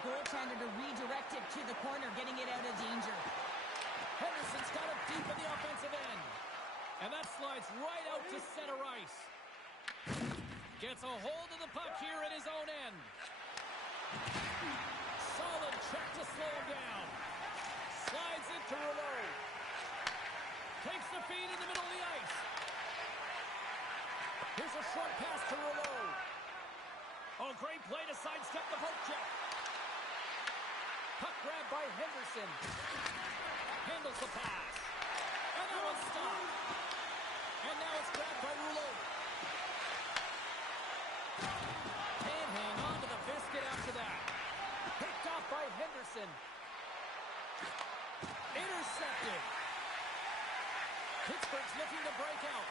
the goaltender to redirect it to the corner, getting it out of danger. Henderson's got it deep in the offensive end. And that slides right out to center ice. Gets a hold of the puck here at his own end. Solid check to slow him down. Slides it to Rouleau. Takes the feed in the middle of the ice. Here's a short pass to Rouleau. Oh, great play to sidestep the poke check. Puck grab by Henderson. Handles the pass. And that one's stopped. And now it's grabbed by Rouleau. Can't hang on to the biscuit after that. Picked off by Henderson. Intercepted. Pittsburgh's looking to break out.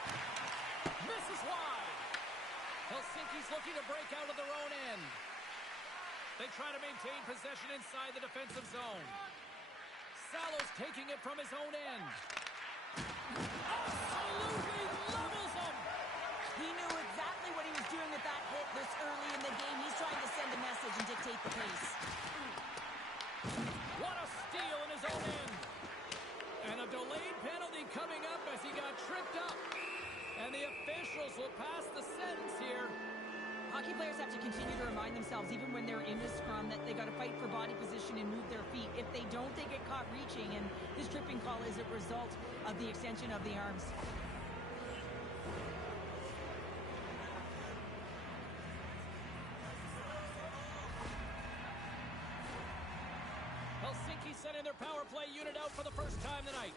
Misses wide. Helsinki's looking to break out of their own end. They try to maintain possession inside the defensive zone. Salo's taking it from his own end. Absolutely levels him! He knew exactly what he was doing with that hit this early in the game. He's trying to send a message and dictate the pace. What a steal in his own end! And a delayed penalty coming up as he got tripped up. And the officials will pass the sentence here. Hockey players have to continue to remind themselves, even when they're in the scrum, that they got to fight for body position and move their feet. If they don't, they get caught reaching, and this tripping call is a result of the extension of the arms. Helsinki sending their power play unit out for the first time tonight.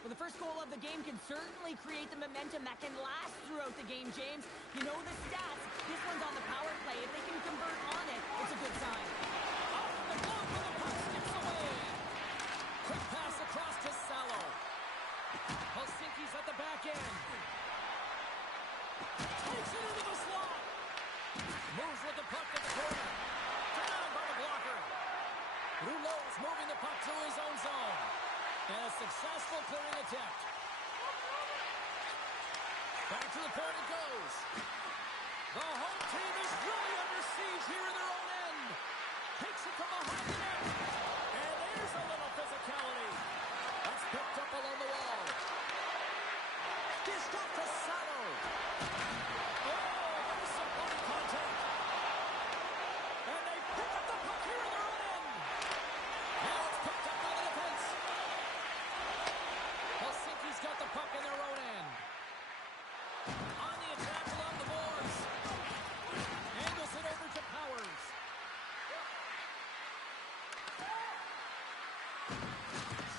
Well, the first goal of the game can certainly create the momentum that can last throughout the game, James. You know the stats. This one's on the power play. If they can convert on it, it's a good sign. Off the glove when the puck skips away. Quick pass across to Salo. Helsinki's at the back end. Takes it into the slot. Moves with the puck at the corner. Down by the blocker. Rouleau's moving the puck to his own zone. And a successful clearing attempt. Back to the point it goes. The home team is really under siege here in their own end. Takes it from behind the net. And there's a little physicality. That's picked up along the wall. Dished off to Salo. Oh, there's some body contact. And they pick up the puck here in their own end. Now it's picked up by the defense. Helsinki's got the puck in their own end. On the attack along the boards. Angles it over to Powers.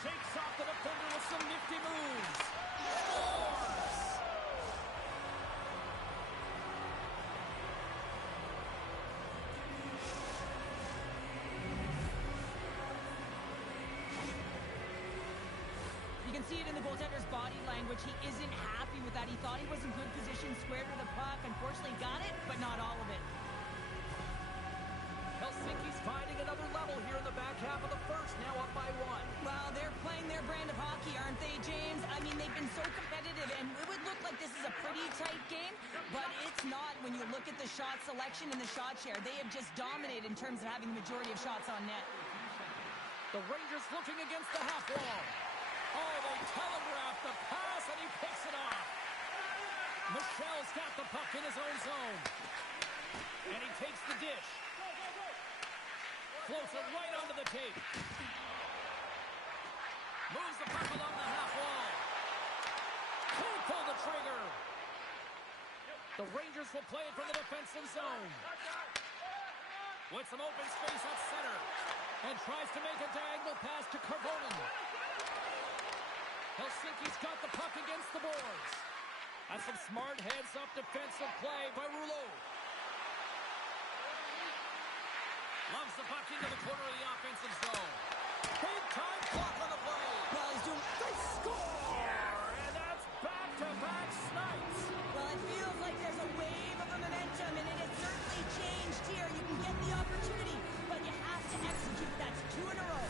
Shakes off the defender with some nifty moves. Scores! You can see it in the goaltender's body language. He isn't happy with that. He thought he was in good position, square to the puck. Unfortunately, got it, but not all of it. Helsinki's finding another level here in the back half of the first, now up by one. Well, they're playing their brand of hockey, aren't they, James? I mean, they've been so competitive, and it would look like this is a pretty tight game, but it's not when you look at the shot selection and the shot share. They have just dominated in terms of having the majority of shots on net. The Rangers looking against the half wall. Oh, they telegraph the pass, and he picks it off. Michel's got the puck in his own zone. And he takes the dish. Floats it right onto the tape. Moves the puck along the half wall. Can't pull the trigger. The Rangers will play it from the defensive zone. With some open space at center. And tries to make a diagonal pass to Karvonen. Helsinki's got the puck against the boards. That's some smart heads-up defensive play by Rouleau. Loves the puck into the corner of the offensive zone. Big-time clock on the play. Well, he's doing... They score! And that's back-to-back snipes. Well, it feels like there's a wave of momentum, and it has certainly changed here. You can get the opportunity, but you have to execute. That's 2 in a row.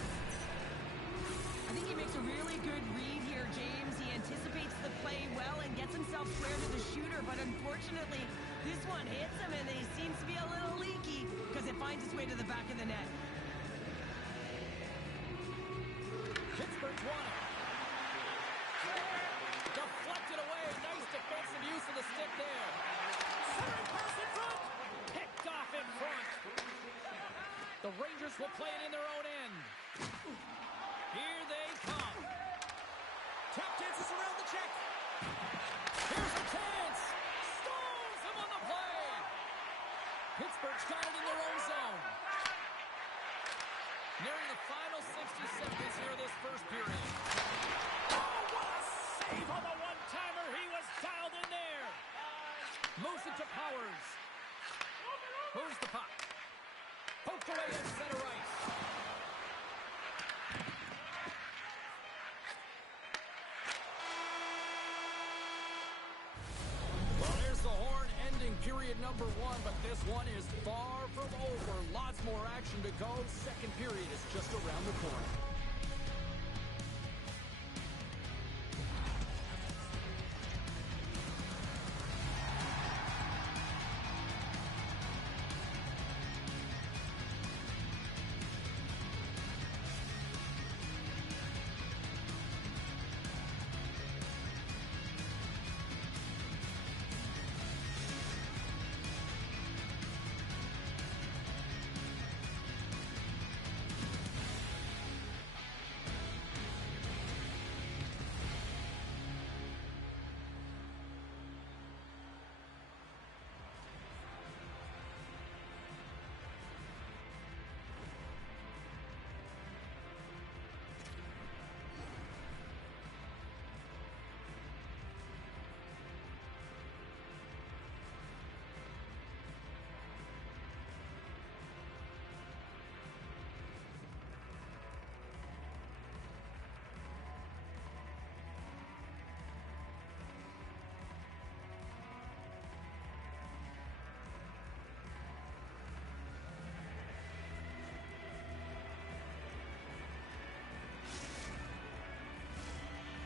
I think he makes a really good read here, James. He anticipates the play well and gets himself square to the shooter, but unfortunately, this one hits him, and he seems to be a little leaky because it finds its way to the back of the net. play it in their own end. Here they come. Tap dances around the check. Here's a chance. Stones him on the play. Pittsburgh's got it in their own zone. Nearing the final 60 seconds here of this first period. Oh, what a save on the one-timer. He was dialed in there. Moves it to Powers. Moves the puck. Poked away at center ice. Well, there's the horn ending period number 1, but this one is far from over. Lots more action to go. Second period is just around the corner.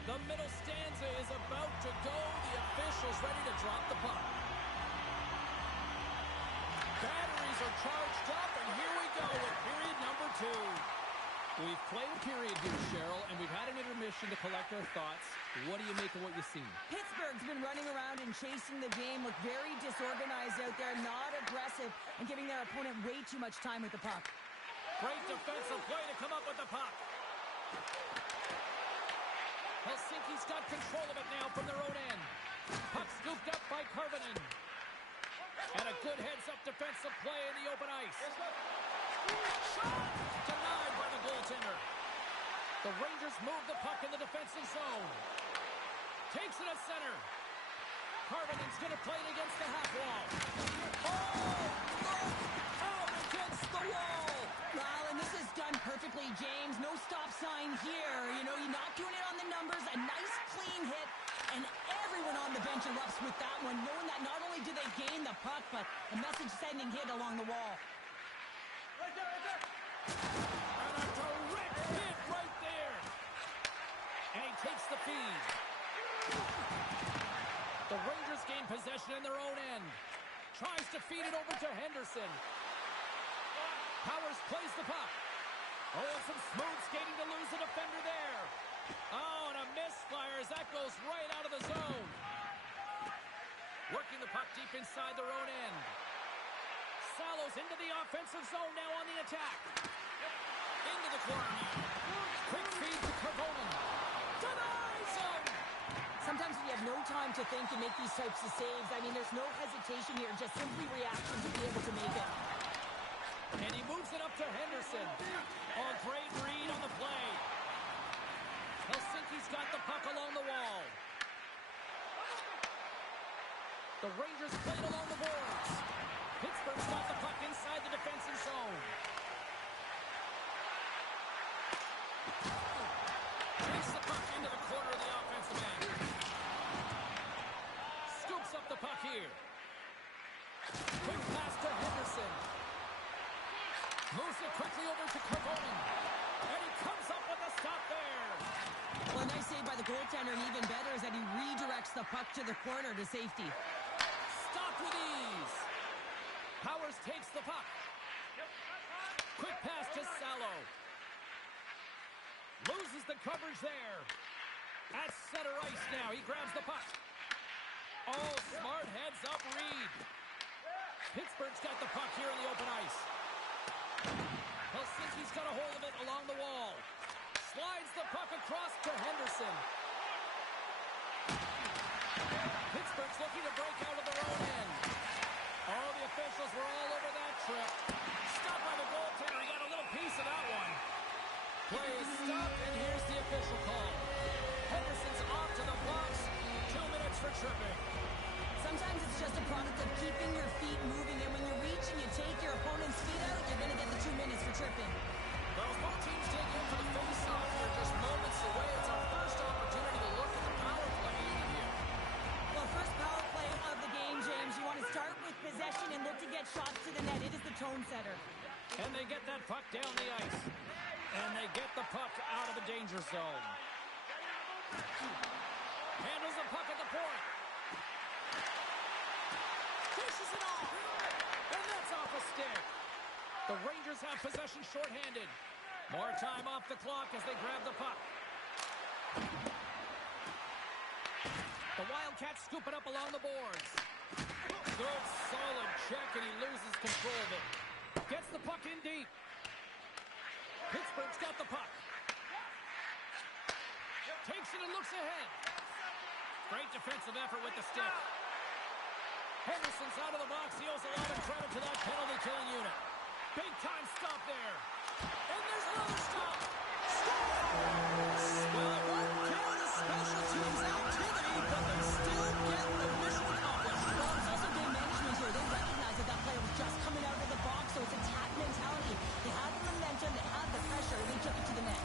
The middle stanza is about to go. The officials ready to drop the puck. Batteries are charged up, and here we go with period number 2. We've played a period here, Cheryl, and we've had an intermission to collect our thoughts. What do you make of what you've seen? Pittsburgh's been running around and chasing the game, look very disorganized out there, not aggressive, and giving their opponent way too much time with the puck. Great defensive play to come up with the puck. Helsinki's got control of it now from their own end. Puck scooped up by Karvinen. And a good heads-up defensive play in the open ice. Shot! Denied by the goaltender. The Rangers move the puck in the defensive zone. Takes it at center. Karvinen's going to play it against the half wall. Oh, look! Out against the wall! Well, and this is done perfectly, James. No stop sign here. You know, you're not doing it on the numbers. A nice, clean hit. And everyone on the bench erupts with that one, knowing that not only do they gain the puck, but a message-sending hit along the wall. And a direct hit right there. And he takes the feed. The Rangers gain possession in their own end. Tries to feed it over to Henderson. Powers plays the puck. Oh, some smooth skating to lose the defender there. Oh, and a misfire as that goes right out of the zone. Working the puck deep inside their own end. Salo's into the offensive zone now on the attack. Into the corner now. Quick feed to Karvinen. Denies him! Sometimes when you have no time to think and make these types of saves, I mean, there's no hesitation here, just simply reaction to be able to make it. And he moves it up to Henderson. Oh, great read on the play. Helsinki's got the puck along the wall. The Rangers played along the boards. Pittsburgh's got the puck inside the defensive zone. Takes the puck into the corner of the offensive end. Scoops up the puck here. Quick pass to Henderson. Moves it quickly over to Karvinen. And he comes up with a stop there. Well, a nice save by the goaltender, and even better is that he redirects the puck to the corner to safety. Stopped with ease. Powers takes the puck. Quick pass to Salo. Loses the coverage there. At center ice now. He grabs the puck. Oh, smart heads-up read. Pittsburgh's got the puck here in the open ice. Helsinki's got a hold of it along the wall. Slides the puck across to Henderson. Pittsburgh's looking to break out of their own end. Oh, the officials were all over that trip. Stopped by the goaltender. He got a little piece of that one. Play is stopped, and here's the official call. Henderson's off to the box. 2 minutes for tripping. Sometimes it's just a product of keeping your feet moving, and when you reach and you take your opponent's feet out, you're going to get the 2 minutes for tripping. Well, as both teams take in for the face-off, they're just moments away. It's our first opportunity to look at the power play here. Well, first power play of the game, James. You want to start with possession and look to get shots to the net. It is the tone setter. And they get that puck down the ice. And they get the puck out of the danger zone. Handles the puck at the point. Dishes it off. And that's off a stick. The Rangers have possession shorthanded. More time off the clock as they grab the puck. The Wildcats scoop it up along the boards. Good, solid check, and he loses control of it. Gets the puck in deep. Pittsburgh's got the puck. Takes it and looks ahead. Great defensive effort with the stick. Henderson's out of the box. He owes a lot of credit to that penalty-killing unit. Big time stop there. And there's another stop. Well, it won't count as special teams activity, but they still get the mission accomplished. Well, it's also game management here. They recognize that that player was just coming out of the box, so it's attack mentality. They had the momentum, they had the pressure, and they took it to the net.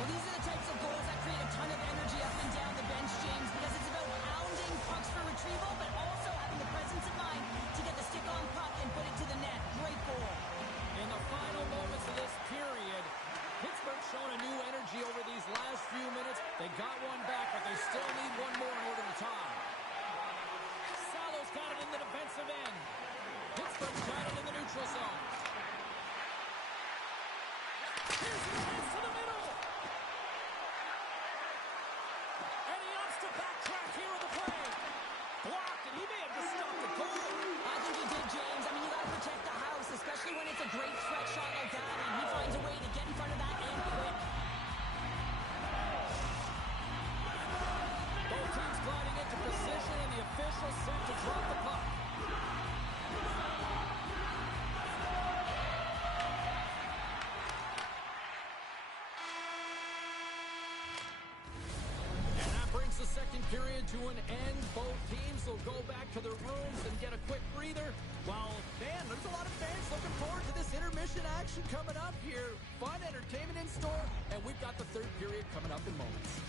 Well, these are the types of goals that create a ton of energy up and down the bench, James, because it's about pounding pucks for retrieval, but also having the presence of mind to get the stick on puck and put it to the net. Great goal. In the final moments of this period, Pittsburgh's shown a new energy over these last few minutes. They got one back, but they still need one more in order to tie. Salo's got it in the defensive end. Pittsburgh's got it in the neutral zone. Here's the chance to the middle. And he opts to backtrack here with the play. Blocked, and he may have just stopped the goal. I think he did, James. I mean, you got to protect the house, especially when it's a great threat shot like that, and he finds a way to get in front of that and quick. Both teams gliding into position, and the official set to drop the puck. And that brings the second period to an end. Both teams will go back to their rooms and get a quick breather. Well, man, there's a lot of fans looking forward to this intermission action coming up here. Fun entertainment in store, And we've got the third period coming up in moments.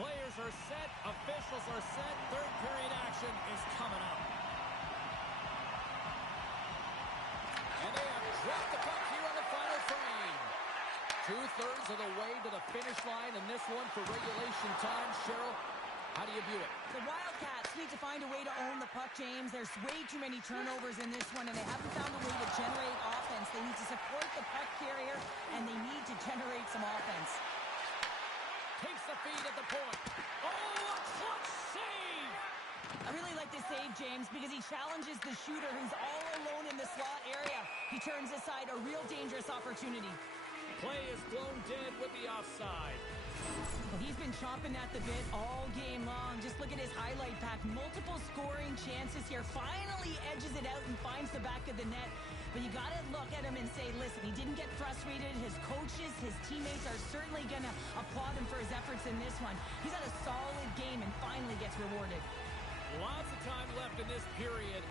Players are set, officials are set, third period action is coming up. And they have dropped the puck here on the final frame. 2/3 of the way to the finish line, and this one for regulation time. Cheryl, how do you view it? The Wildcats need to find a way to own the puck, James. There's way too many turnovers in this one, and they haven't found a way to generate offense. They need to support the puck carrier, and they need to generate some offense. Takes the feed at the point. Oh, a clutch save! I really like this save, James, because he challenges the shooter who's all alone in the slot area. He turns aside a real dangerous opportunity. Play is blown dead with the offside. Well, he's been chomping at the bit all game long. Just look at his highlight pack. Multiple scoring chances here. Finally edges it out and finds the back of the net. But you got to look at him and say, listen, he didn't get frustrated. His coaches, his teammates are certainly going to applaud him for his efforts in this one. He's had a solid game and finally gets rewarded. Lots of time left in this period.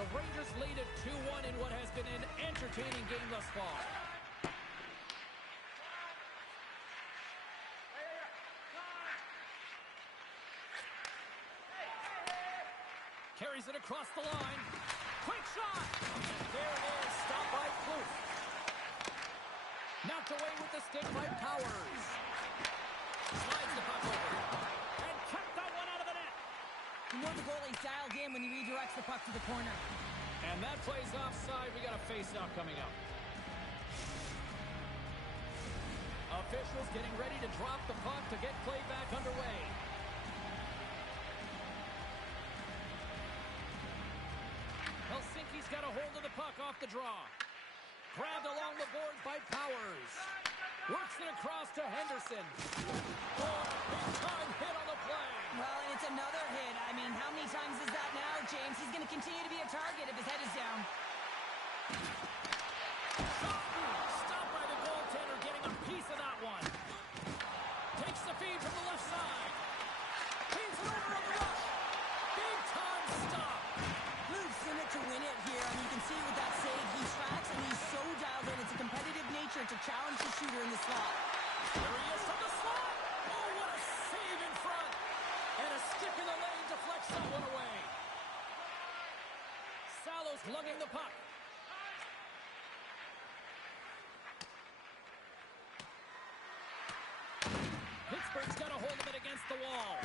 The Rangers lead at 2-1 in what has been an entertaining game thus far. Carries it across the line. Quick shot! There it is. Stopped by Kloof. Knocked away with the stick by Powers. Slides the puck over. And kept that one out of the net. You know the goalie's dialed in when he redirects the puck to the corner. And that play's offside. We got a face-off coming up. Officials getting ready to drop the puck to get play back underway. Helsinki's got a hold of the puck off the draw. Grabbed along the boards by Powers. Works it across to Henderson. Oh, big-time hit on the play. Well, and it's another hit. I mean, how many times is that now, James? He's going to continue to be a target if his head is down. Stopped by the goaltender, getting a piece of that one. Takes the feed from the left side. Feeds it over on the rush. Big-time stop. Luke's in it to win it here. I mean, you can see with that save, he tracks and he's so dialed in. It's a competitive nature to challenge the shooter in the slot. There he is from the slot. Oh, what a save in front. And a stick in the lane deflects that one away. Salo's lugging the puck. Pittsburgh's got a hold of it against the wall.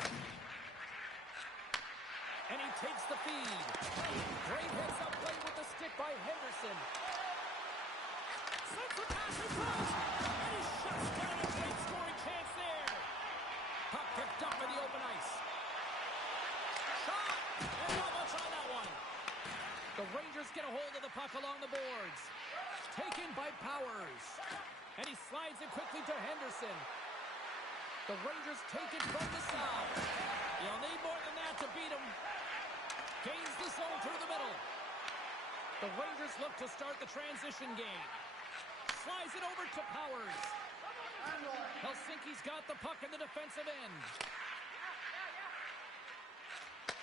And he takes the feed. Great heads up play with the stick by Henderson. Sends the pass in front. And he shuts down a great scoring chance there. Puck picked up in the open ice. Shot. And not much on that one. The Rangers get a hold of the puck along the boards. Taken by Powers. And he slides it quickly to Henderson. The Rangers take it from the side. You'll need more than that to beat him. Gains the zone through the middle. The Rangers look to start the transition game. Slides it over to Powers. Helsinki's got the puck in the defensive end.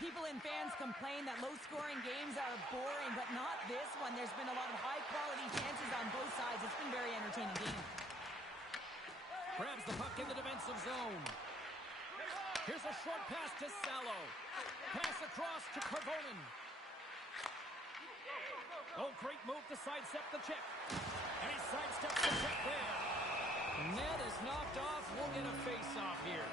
People and fans complain that low-scoring games are boring, but not this one. There's been a lot of high-quality chances on both sides. It's been a very entertaining game. Grabs the puck in the defensive zone. Here's a short pass to Salo. Pass across to Karvonen. Oh, great move to sidestep the check. And he sidesteps the check there. Net is knocked off. We'll get a face-off here.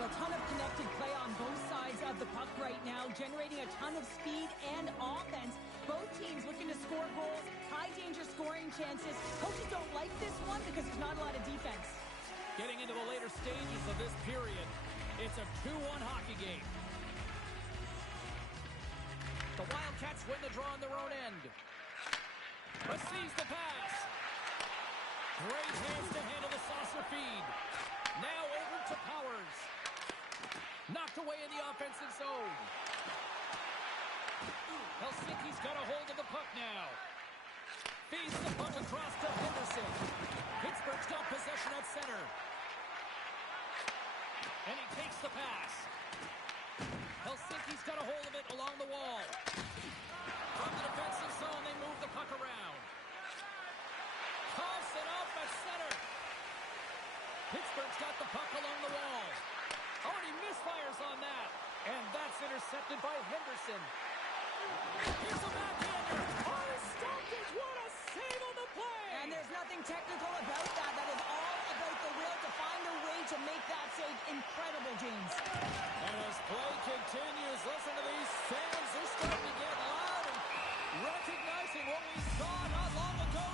Well, a ton of connected play on both sides of the puck right now, generating a ton of speed and offense. Both teams looking to score goals, high-danger scoring chances. Coaches don't like this one because there's not a lot of defense. Getting into the later stages of this period, it's a 2-1 hockey game. The Wildcats win the draw on their own end. Receives the pass. Great hands to handle the saucer feed. Now over to Powers. Knocked away in the offensive zone. Helsinki's got a hold of the puck now. Feeds the puck across to Henderson. Pittsburgh's got possession at center. And he takes the pass. Helsinki's got a hold of it along the wall. From the defensive zone, they move the puck around. Toss it up at center. Pittsburgh's got the puck along the wall. Already misfires on that. And that's intercepted by Henderson. Here's a backhander. Oh, he stopped it. What a save on the play. And there's nothing technical about that. That is all about the will to find a way to make that save incredible, James. And as play continues, listen to these fans. They're starting to get loud and recognizing what we saw not long ago.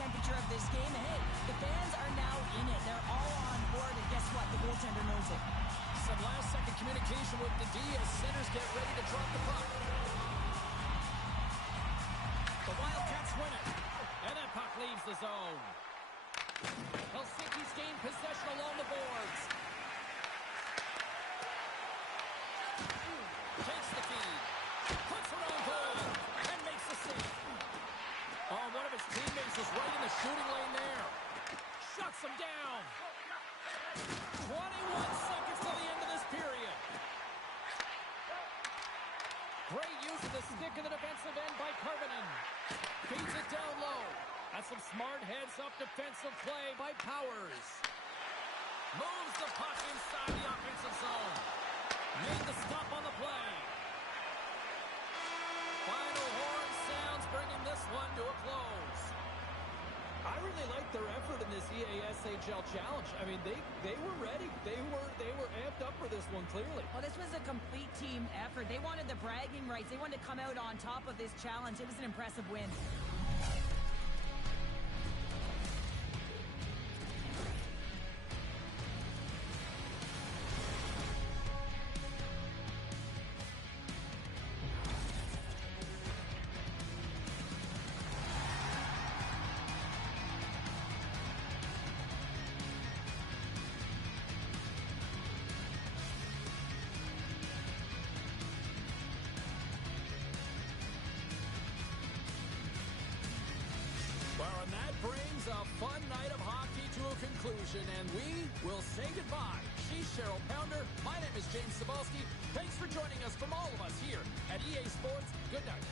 temperature of this game. And hey, the fans are now in it. They're all on board, and guess what? The goaltender knows it. Some last-second communication with the D as centers get ready to drop the puck. The Wildcats win it, and that puck leaves the zone. Helsinki's gained possession along the boards. Takes the feed, puts it on goal, and makes the save. Oh, one of his teammates was right in the shooting lane there. Shuts him down. 21 seconds to the end of this period. Great use of the stick in the defensive end by Karvinen. Feeds it down low. That's some smart heads-up defensive play by Powers. Moves the puck inside the offensive zone. Made the stop on the play. Final horn sounds, bringing this one to a close. I really like their effort in this EASHL challenge. I mean, they were ready. They were amped up for this one, clearly. Well, this was a complete team effort. They wanted the bragging rights. They wanted to come out on top of this challenge. It was an impressive win. Well, and that brings a fun night of hockey to a conclusion, and we will say goodbye. She's Cheryl Pounder. My name is James Cebulski. Thanks for joining us from all of us here at EA Sports. Good night.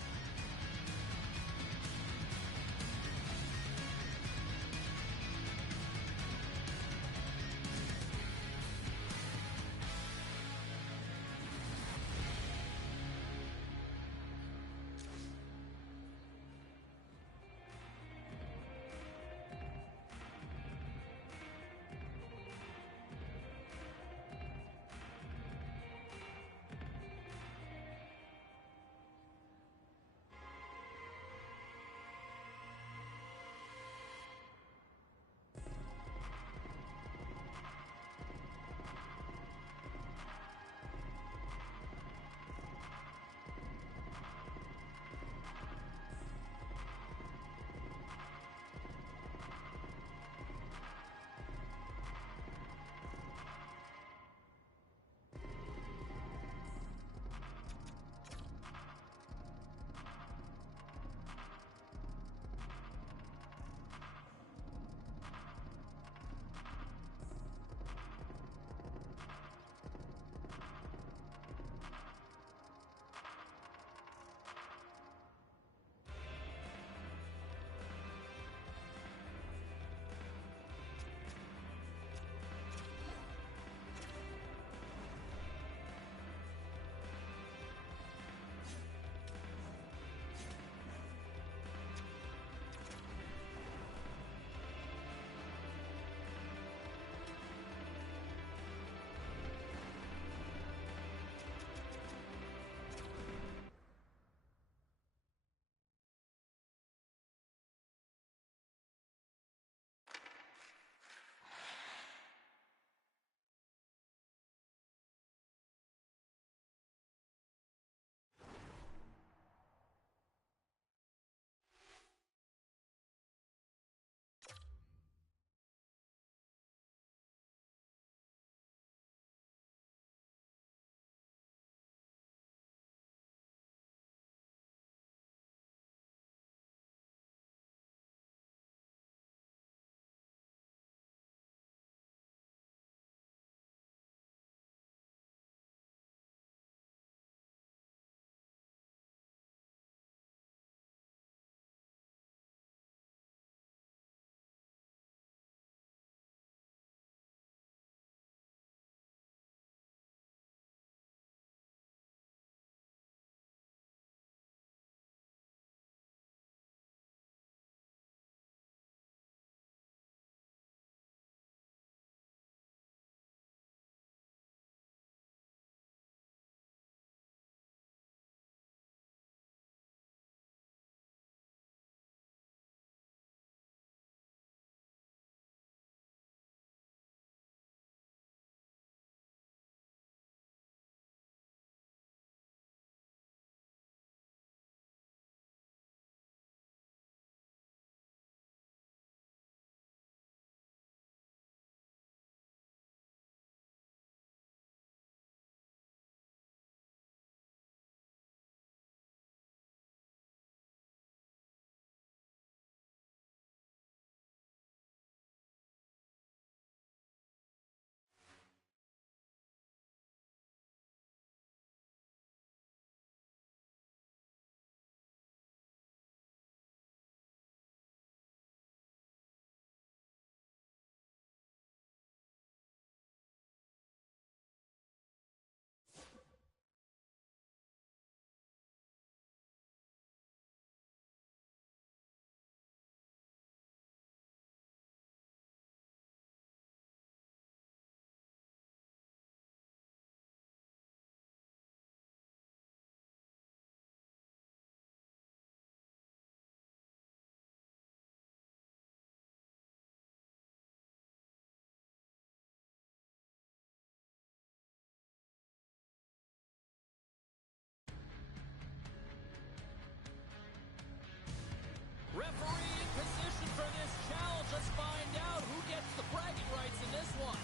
Referee in position for this challenge. Let's find out who gets the bragging rights in this one.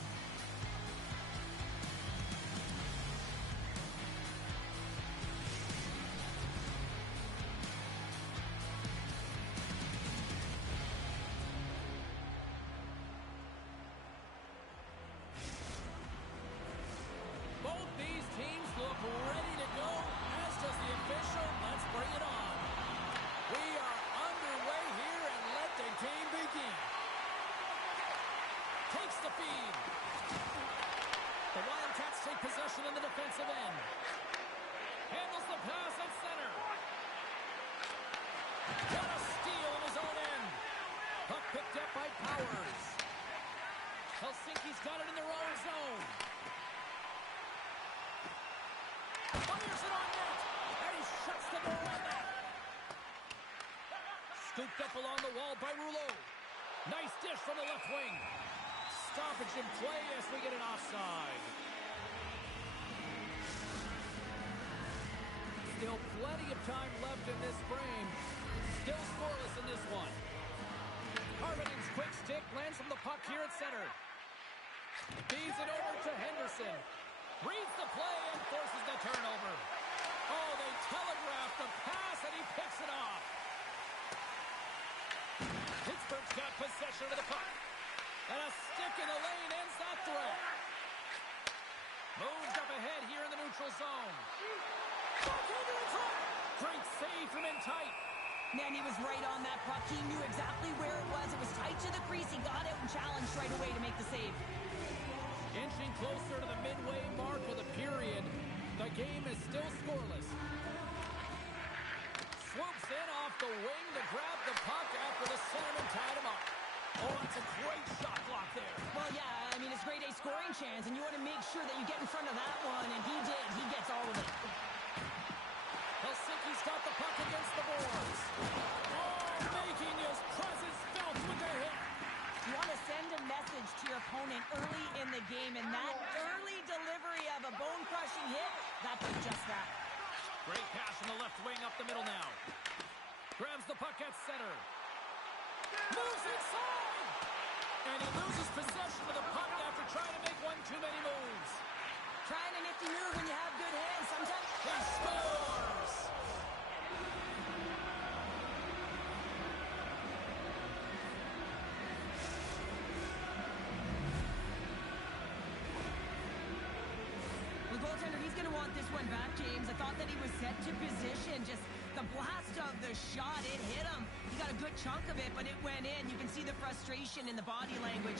Both these teams look ready to go, as does the official. Let's bring it on. We are underway here, and let the game begin. Takes the feed. The Wildcats take possession in the defensive end. Handles the pass at center. Got a steal in his own end. Puck picked up by Powers. Helsinki's got it in their own zone. Fires it on net, and he shuts the door on that. Scooped up along the wall by Rouleau. Nice dish from the left wing. Stoppage in play as we get an offside. Still plenty of time left in this frame. Still scoreless in this one. Harvinen's quick stick lands from the puck here at center. Feeds it over to Henderson. Reads the play and forces the turnover. Oh, they telegraphed the pass, and he picks it off. Pittsburgh's got possession of the puck. And a stick in the lane ends that threat. Moves up ahead here in the neutral zone. Great save from in tight. Man, he was right on that puck. He knew exactly where it was. It was tight to the crease. He got out and challenged right away to make the save. Inching closer to the midway mark of the period. The game is still scoreless. Swoops in off the wing to grab the puck after the centerman tied him up. Oh, that's a great shot block there. Well, yeah, I mean, it's grade A scoring chance, and you want to make sure that you get in front of that one, and he did. He gets all of it. Helsinki's got the puck against the boards. Oh, making his presence felt with a hit. You want to send a message to your opponent early in the game, and that early delivery of a bone-crushing hit, that did just that. Great pass from the left wing up the middle now. Grabs the puck at center. Moves inside! And he loses possession of the puck after trying to make one too many moves. Trying a nifty move when you have good hands. Sometimes he scores! The goaltender, he's going to want this one back, James. I thought that he was set to position. Just the blast of the shot, it hit him. He got a good chunk of it, but it went in. You can see the frustration in the body language.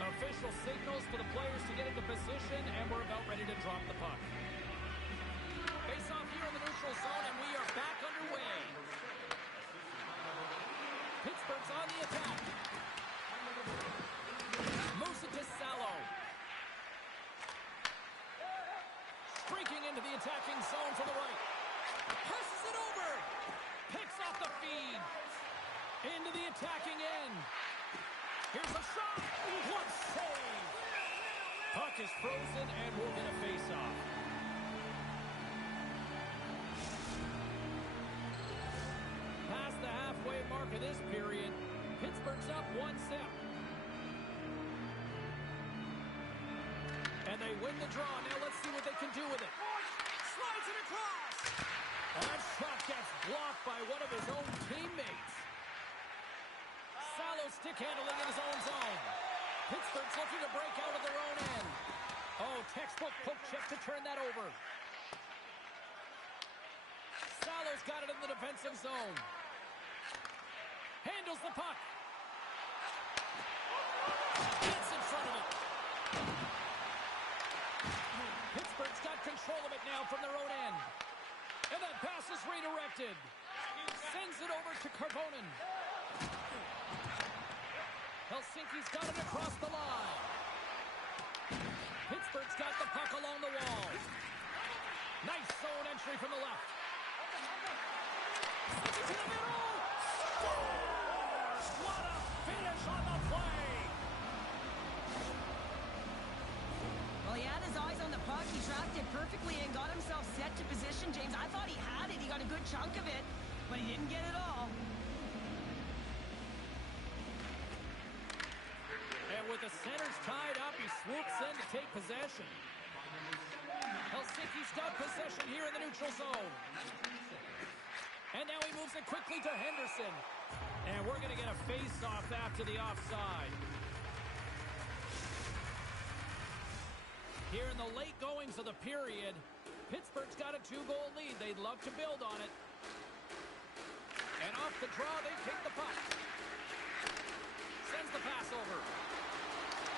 Official signals for the players to get into position, and we're about ready to drop the puck. Face off here in the neutral zone, and we are back underway. Pittsburgh's on the attack. Moves it to Salo. Streaking into the attacking zone to the right. Passes it over. Picks off the feed. Into the attacking end. Here's a shot. What save. Puck is frozen, and we're going to face off. Past the halfway mark of this period, Pittsburgh's up 1-0. And they win the draw. Now let's see what they can do with it. Slides it across. And that shot gets blocked by one of his own teammates. Salo stick handling in his own zone. Pittsburgh's looking to break out of their own end. Oh, textbook poke check to turn that over. Salo's got it in the defensive zone. Handles the puck. Gets in front of it. Pittsburgh's got control of it now from their own end. And that pass is redirected. Sends it over to Karvonen. Helsinki's got it across the line. Pittsburgh's got the puck along the wall. Nice zone entry from the left. Sends it to the middle. Scores! What a finish on the play! Well, he had his eyes on the puck. He tracked it perfectly and got himself set to position, James. I thought he had it. He got a good chunk of it, but he didn't get it all. The center's tied up. He swoops in to take possession. Helsinki's got possession here in the neutral zone. And now he moves it quickly to Henderson. And we're going to get a face-off after the offside. Here in the late goings of the period, Pittsburgh's got a 2-goal lead. They'd love to build on it. And off the draw, they take the puck. Sends the pass over.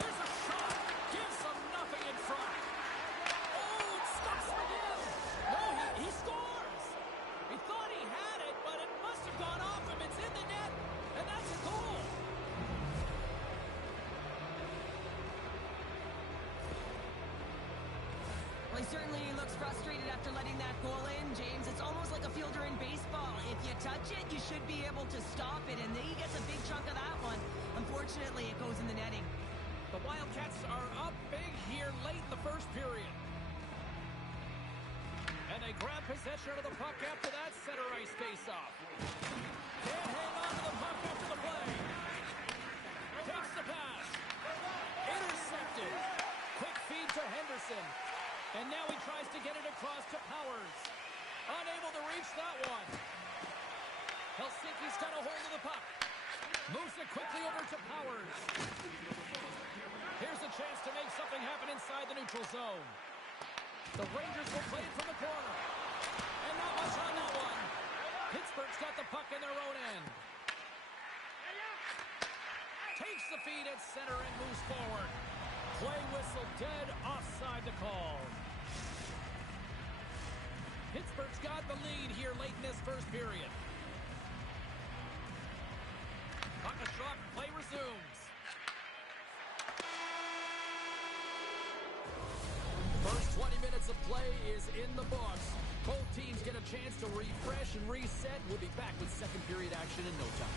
There's a shot. Gives them nothing in front. Oh, it stops him again. No, he scores. He thought he had it, but it must have gone off him. It's in the net, and that's a goal. Well, he certainly looks frustrated after letting that goal in, James. It's almost like a fielder in baseball. If you touch it, you should be able to stop it, and he gets a big chunk of that one. Unfortunately, it goes in the netting. The Wildcats are up big here late in the first period. And they grab possession of the puck after that center ice face-off. Can't hang on to the puck after the play. Takes the pass. Intercepted. Quick feed to Henderson. And now he tries to get it across to Powers. Unable to reach that one. Helsinki's got a hold of the puck. Moves it quickly over to Powers. Here's a chance to make something happen inside the neutral zone. The Rangers will play it from the corner. And not much on that one. Pittsburgh's got the puck in their own end. Takes the feed at center and moves forward. Play whistle dead, offside to call. Pittsburgh's got the lead here late in this first period. Puck a shot, play resumes. First 20 minutes of play is in the books. Both teams get a chance to refresh and reset. We'll be back with second period action in no time.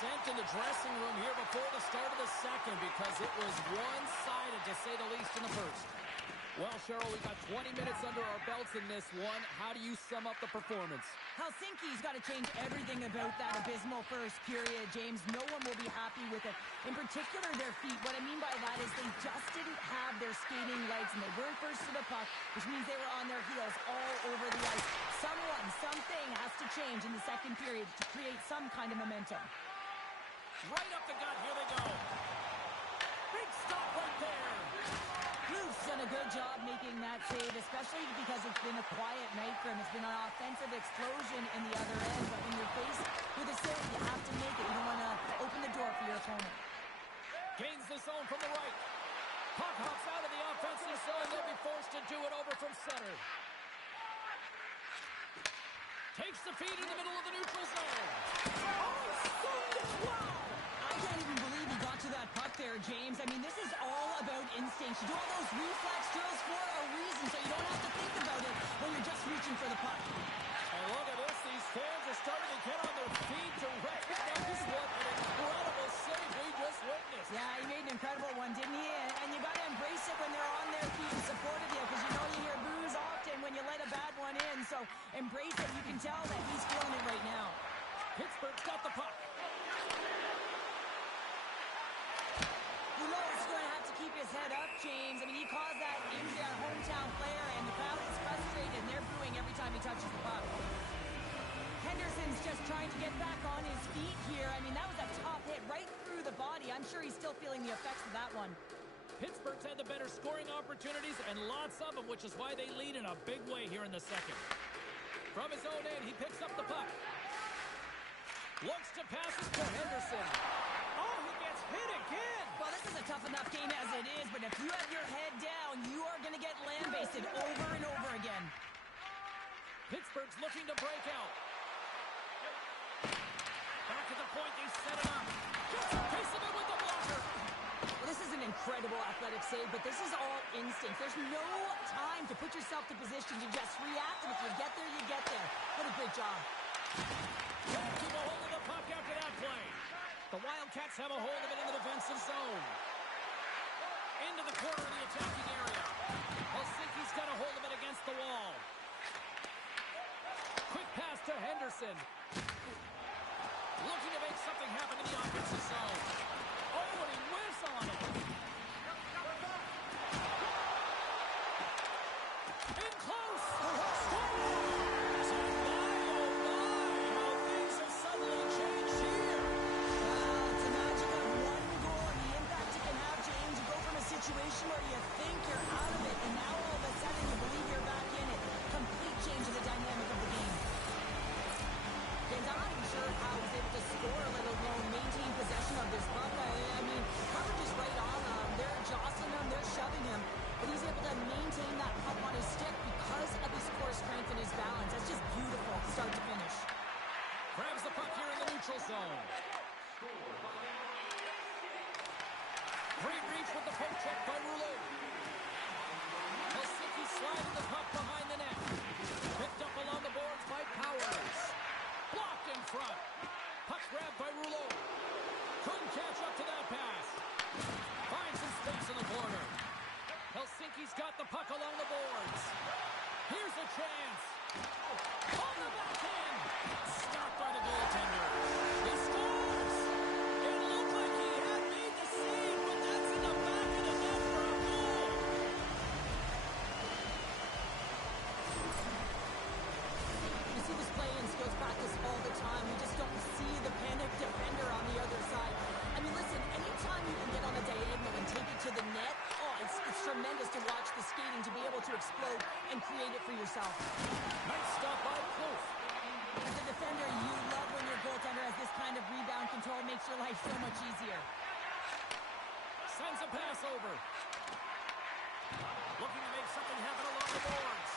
Sent in the dressing room here before the start of the second because it was one-sided, to say the least, in the first. Well, Cheryl, we've got 20 minutes under our belts in this one. How do you sum up the performance? Helsinki's got to change everything about that abysmal first period, James. No one will be happy with it. In particular, their feet. What I mean by that is they just didn't have their skating legs, and they weren't first to the puck, which means they were on their heels all over the ice. Something has to change in the second period to create some kind of momentum. Right up the gut, here they go. Big stop right there. Luke's done a good job making that save, especially because it's been a quiet night for him. It's been an offensive explosion in the other end, but when you're faced with a save, you have to make it. You don't want to open the door for your opponent. Gains the zone from the right. Puck hops out of the offensive zone. They'll be forced to do it over from center. Takes the feed in the middle of the neutral zone. Wow! I can't even believe he got to that puck there, James. I mean, this is all about instinct. You do all those reflex drills for a reason, so you don't have to think about it when you're just reaching for the puck. And look at this. These fans are starting to get on their feet to recognize what an incredible tell that he's feeling it right now. Pittsburgh's got the puck. Rouleau's going to have to keep his head up, James. I mean, he caused that into their hometown player, and the crowd is frustrated, and they're booing every time he touches the puck. Henderson's just trying to get back on his feet here. I mean, that was a tough hit right through the body. I'm sure he's still feeling the effects of that one. Pittsburgh's had the better scoring opportunities and lots of them, which is why they lead in a big way here in the second. From his own end, he picks up the puck. Looks to pass it to Henderson. Oh, he gets hit again. Well, this is a tough enough game as it is, but if you have your head down, you are going to get lambasted over and over again. Pittsburgh's looking to break out. Back at the point, they set it up. Gets a piece of it with the blocker. Well, this is an incredible athletic save, but this is all instinct. There's no time to put yourself to position to just react, and if you get there, you get there. What a great job. Can't keep a hold of the puck after that play. The Wildcats have a hold of it in the defensive zone. Into the corner of the attacking area. Helsinki's got a hold of it against the wall. Quick pass to Henderson. Looking to make something happen in the offensive zone. Oh, and he whiffs on it. In close. Scores! And oh my, how things have suddenly changed here. Wow, it's a magic of one goal and the impact it can have, James. You go from a situation where you think you're out of it, and now all of a sudden you believe you're back in it. Complete change of the dynamic of the game. James, I'm not even sure how he was able to score, let alone maintain possession of this puck. I mean, coverage is right on him. They're jostling him, they're shoving him, but he's able to maintain that puck on his stick because of his core strength and his balance. That's just beautiful, start to finish. Grabs the puck here in the neutral zone. Great reach with the poke check by Rouleau. Helsinki sliding the puck behind the net. Picked up along the boards by Powers. Blocked in front. Puck grabbed by Rouleau. Couldn't catch up to that pass. Finds some space in the corner. Helsinki's got the puck along the boards. Here's a chance. On the backhand. Stopped by the goaltender. He scores. It looked like he had made the save, but that's in the back of the net for a goal. You see this play in skills practice all the time. We just don't see the panic defender on the other side. I mean, listen, anytime you can get on a diagonal and take it to the net, it's tremendous to watch the skating to be able to explode and create it for yourself. Nice stop by Close. As a defender, you love when your goaltender has this kind of rebound control. It makes your life so much easier. Sends a pass over. Looking to make something happen along the boards.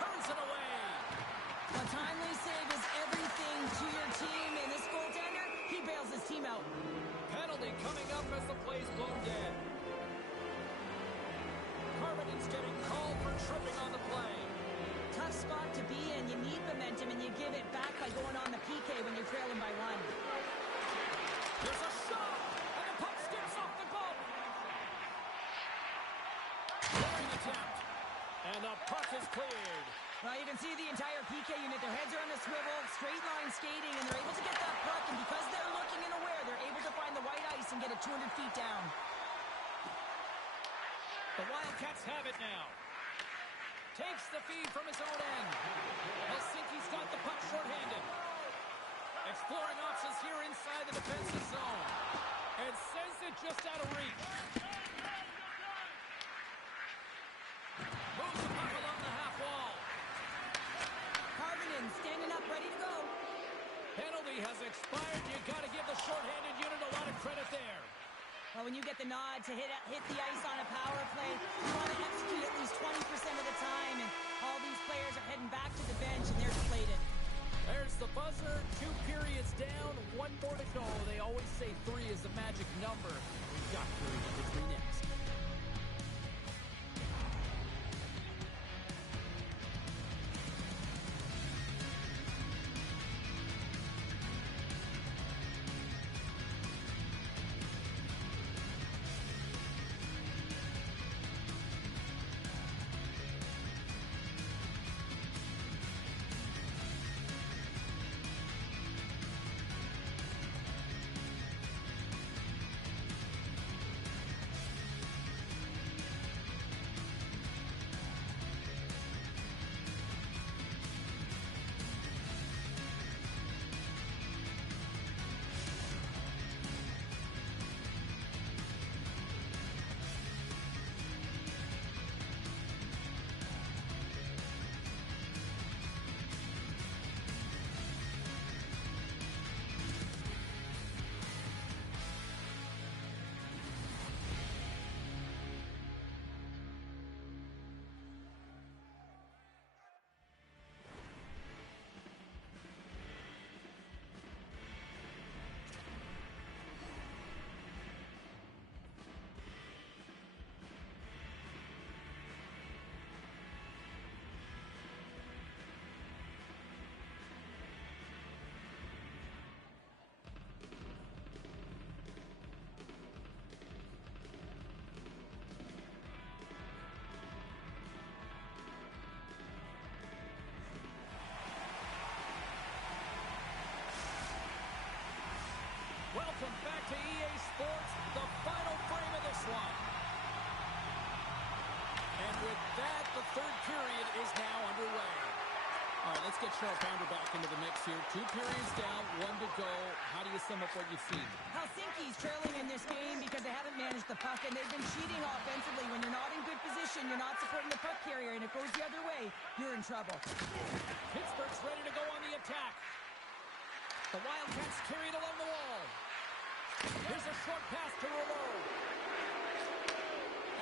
Turns it away. A timely save is everything to your team, and this goaltender, he bails his team out. Penalty coming up as the play's blown dead. Carmen's getting called for tripping on the play. Tough spot to be in. You need momentum, and you give it back by going on the PK when you're trailing by one. There's a shot, and the puck skips off the glove. Scoring attempt, and the puck is cleared. Well, you can see the entire PK unit. Their heads are on a swivel, straight line skating, and they're able to get that puck, and because they're looking and aware, they're able to find the white ice and get it 200 feet down. The Wildcats have it now. Takes the feed from his own end. Helsinki's got the puck shorthanded. Exploring options here inside the defensive zone. And sends it just out of reach. Moves the puck along the half wall. Harvinen standing up, ready to go. Penalty has expired. You got to give the shorthanded unit a lot of credit there. Well, when you get the nod to hit the ice on a power play, you want to execute at least 20% of the time, and all these players are heading back to the bench, and they're deflated. There's the buzzer. 2 periods down, 1 more to go. They always say 3 is the magic number. We've got period number 3 next. welcome back to EA Sports, the final frame of this one. And with that, the third period is now underway. All right, let's get Charles Pounder back into the mix here. 2 periods down, 1 to go. How do you sum up what you've seen? Helsinki's trailing in this game because they haven't managed the puck, and they've been cheating offensively. When you're not in good position, you're not supporting the puck carrier, and it goes the other way, you're in trouble. Pittsburgh's ready to go on the attack. The Wildcats carry it along the wall. Here's a short pass to Rouleau.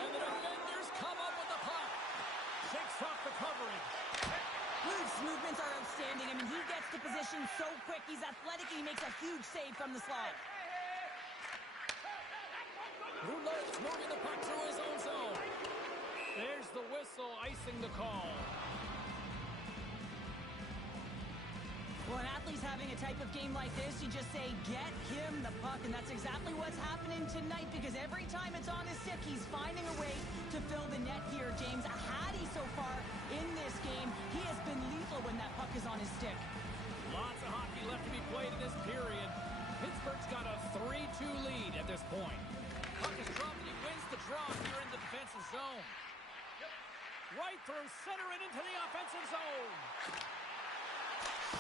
And the defenders come up with the puck. Shakes off the coverage. Blue's movements are outstanding. I mean, he gets to position so quick. He's athletic, and he makes a huge save from the slot. Rouleau's moving the puck through his own zone. There's the whistle, icing the call. Well, an athlete's having a type of game like this, you just say, get him the puck, and that's exactly what's happening tonight, because every time it's on his stick, he's finding a way to fill the net here, James. A Hattie so far in this game. He has been lethal when that puck is on his stick. Lots of hockey left to be played in this period. Pittsburgh's got a 3-2 lead at this point. Puck is dropped, and he wins the draw here in the defensive zone. Right through center and into the offensive zone.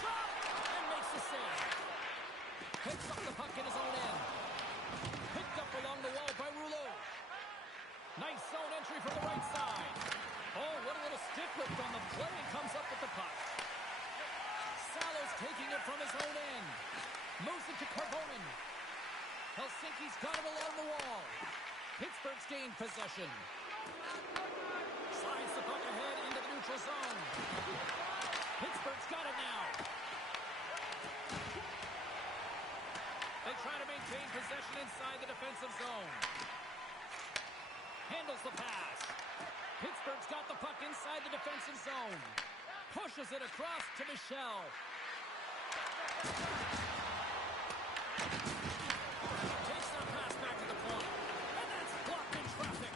Shot! And makes the save. Picks up the puck in his own end. Picked up along the wall by Rouleau. Nice zone entry from the right side. Oh, what a little stick lift on the play, and comes up with the puck. Salo's taking it from his own end. Moves it to Karvonen. Helsinki's got it along the wall. Pittsburgh's gained possession. Slides the puck ahead into the neutral zone. Pittsburgh's got it now. They try to maintain possession inside the defensive zone. Handles the pass. Pittsburgh's got the puck inside the defensive zone. Pushes it across to Michel. Takes that pass back to the point. And that's blocked in traffic.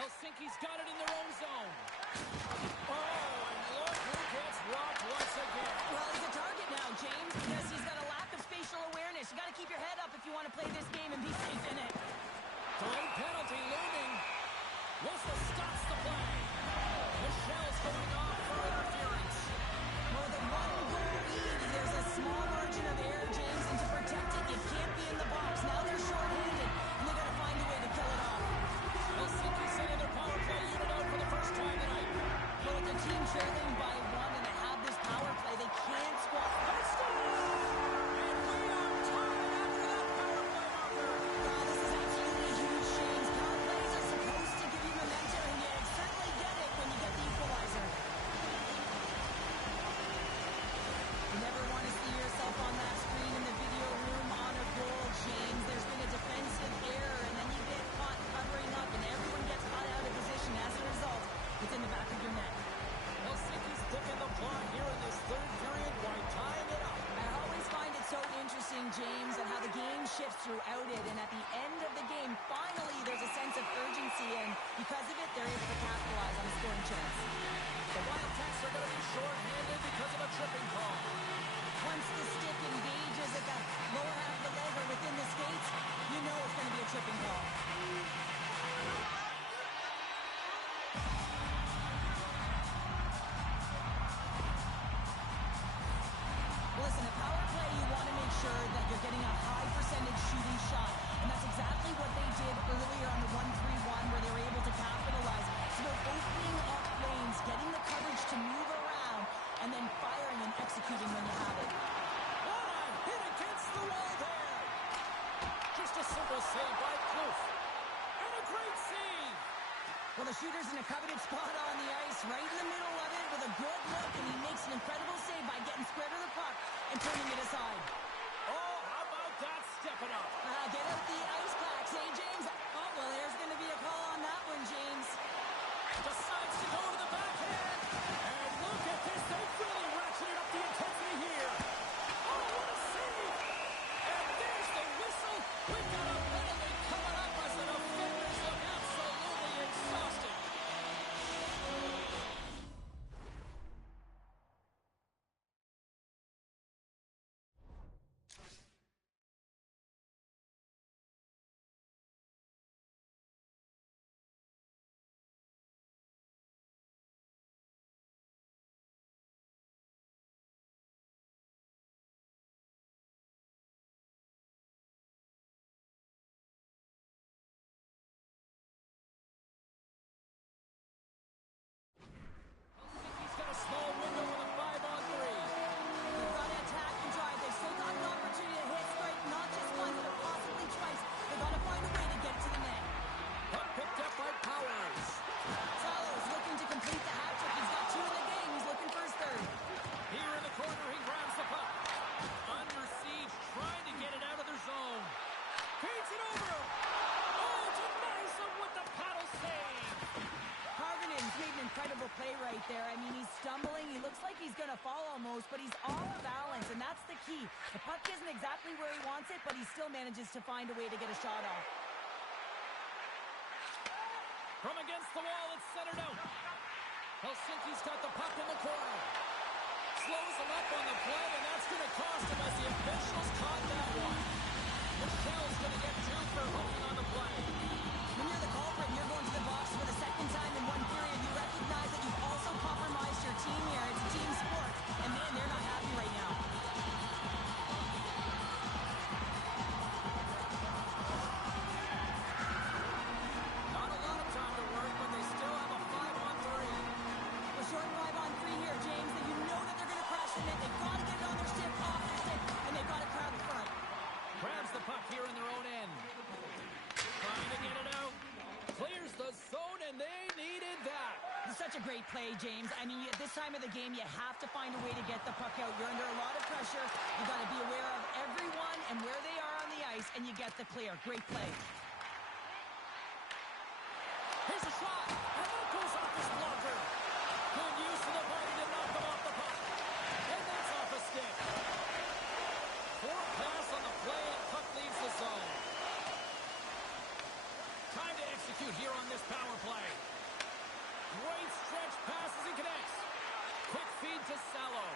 Helsinki's got it in their own zone. Oh, and look who gets robbed once again. Well, he's a target now, James, because he's got a lack of spatial awareness. You got to keep your head up if you want to play this game and be safe in it. Delayed penalty looming. Whistle stops the play. Michel's going off for interference. Well, the one-goal lead, there's a small margin of error, James, and to protect it, you can't be in the box. Now they're short-handed, and they got to find a way to kill it off. Helsinki sending their power play unit out for the first time tonight. Well, with the team trailing by 1 and they have this power play, they can't squat. And we are tied after that power play marker. Wow, this is absolutely huge, James. Power plays are supposed to give you momentum, and you certainly get it when you get the equalizer. You never want to see yourself on that screen in the video room on a goal, James. There's been a defensive error, and then you get caught covering up, and everyone gets caught out of position. As a result, it's in the back of your net. Helsinki's picking the plot here in this third period while tying it up. I always find it so interesting, James, and how the game shifts throughout it, and at the end of the game, finally there's a sense of urgency, and because of it, they're able to capitalize on a scoring chance. The Wildcats are going to be short-handed because of a tripping call. Once the stick engages at the lower half of the leg or within the skates, you know it's going to be a tripping call. Listen, a power play, you want to make sure that you're getting a high percentage shooting shot, and that's exactly what they did earlier on the 1-3-1 where they were able to capitalize. It's about opening up lanes, getting the coverage to move around, and then firing and executing when you have it. What a hit against the wall there. Just a simple save by Kloof. And a great save. Well, the shooter's in a coveted spot on the ice, right in the middle of it with a good look, and he makes an incredible save by getting square to the puck and turning it aside. Oh, how about that stepping up? Get out the ice packs, eh, James? Oh, well, there's going to be a call on that one, James. Decides to go to the backhand. And look at this. They've really ratcheted up the intensity here. Oh, what a save. And there's the whistle. We've got a penalty coming up as the defenders look absolutely exhausted. corner, he grabs the puck. Under siege, trying to get it out of their zone. Feeds it over. Oh, denies him with the paddle save. Harvinen's made an incredible play right there. I mean, he's stumbling. He looks like he's going to fall almost, but he's off balance, and that's the key. The puck isn't exactly where he wants it, but he still manages to find a way to get a shot off. From against the wall, it's centered out. Helsinki's got the puck in the corner. Slows him up on the play, and that's going to cost him as the officials caught that one. Michelle's going to get two for hooking on the play. When you're the culprit and you're going to the box for the second time in one period, you recognize that you've also compromised your team here. It's a team sport, and man, they're not happy right now. Not a lot of time to work, but they still have a 5-on-3. A short 5-on-3 here, James, that you know that they're going to crash the net. They've got to get it on their stick, off their stick, and they've got to crowd the front. Grabs the puck here in their own end. Trying to get it out. Clears the zone, and they needed that. It's such a great play, James. I mean, at this time of the game, you have to find a way to get the puck out. You're under a lot of pressure. You've got to be aware of everyone and where they are on the ice, and you get the clear. Great play. Here's a shot, and that goes off his blocker. Good use of the body to knock him off the puck. And that's off a stick. Forward pass on the play, and puck leaves the zone. Time to execute here on this power play. Great stretch passes and connects. Quick feed to Salo.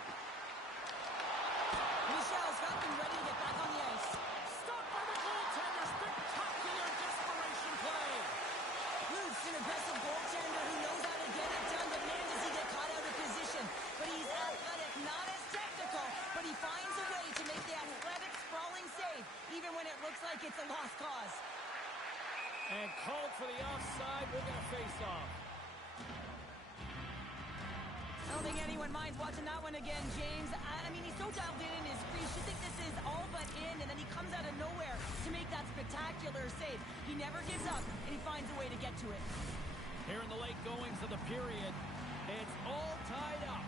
Michelle's got them ready to get back on the ice. Stopped by the goaltender. Spectacular desperation play. Luke's an aggressive goaltender who knows how to get it done, but man, does he get caught out of position. But he's athletic, not as technical, but he finds a way to make the athletic, sprawling save, even when it looks like it's a lost cause. And called for the offside. We're going to face off. I don't think anyone minds watching that one again, James. I mean, he's so dialed in his crease. You think this is all but in, and then he comes out of nowhere to make that spectacular save. He never gives up, and he finds a way to get to it. Here in the late goings of the period, it's all tied up.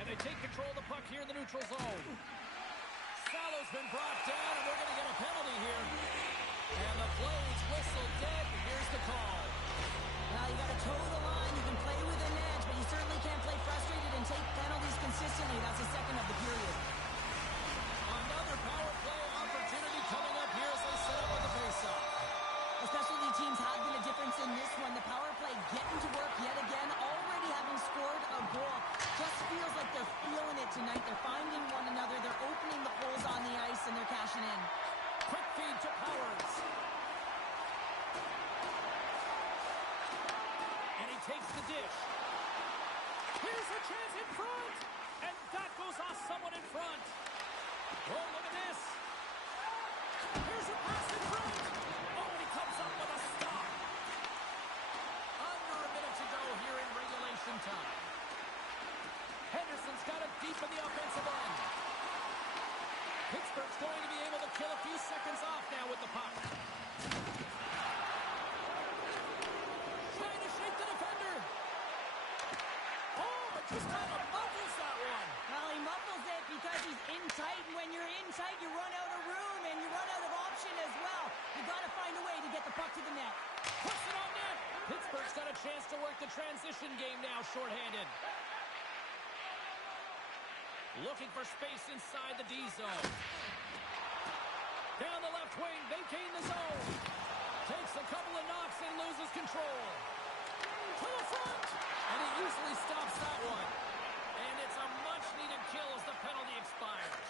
And they take control of the puck here in the neutral zone. Salo's been brought down, and we're going to get a penalty here. And the play's whistle dead. Here's the call. Now, you got to toe the line. You can play with an edge, but you certainly can't play frustrated and take penalties consistently. That's the second of the period. Another power play opportunity coming up here as they set up on the faceoff. Specialty teams have been a difference in this one. The power play getting to work yet again, already having scored a goal. Just feels like they're feeling it tonight. They're finding one another. They're opening the holes on the ice, and they're cashing in. Quick feed to Powers. And he takes the dish. Here's a chance in front. And that goes off someone in front. Oh, look at this. Here's a pass in front. Oh, he comes up with a stop. Under a minute to go here in regulation time. Henderson's got it deep in the offensive end. Pittsburgh's going to be able to kill a few seconds off now with the puck. Trying to shake the defender. Oh, but just kind of muffles that one. Well, he muffles it because he's in tight, and when you're in tight, you run out of room, and you run out of option as well. You got to find a way to get the puck to the net. Puts it on net. Pittsburgh's got a chance to work the transition game now, shorthanded. Looking for space inside the D zone. Down the left wing, vacating the zone. Takes a couple of knocks and loses control. To the front! And he usually stops that one. And it's a much-needed kill as the penalty expires.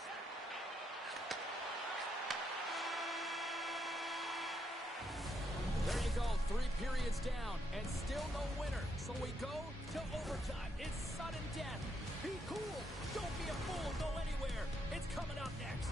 There you go, 3 periods down, and still no winner. So we go to overtime. It's sudden death. Be cool. Don't be a fool. Go anywhere. It's coming up next.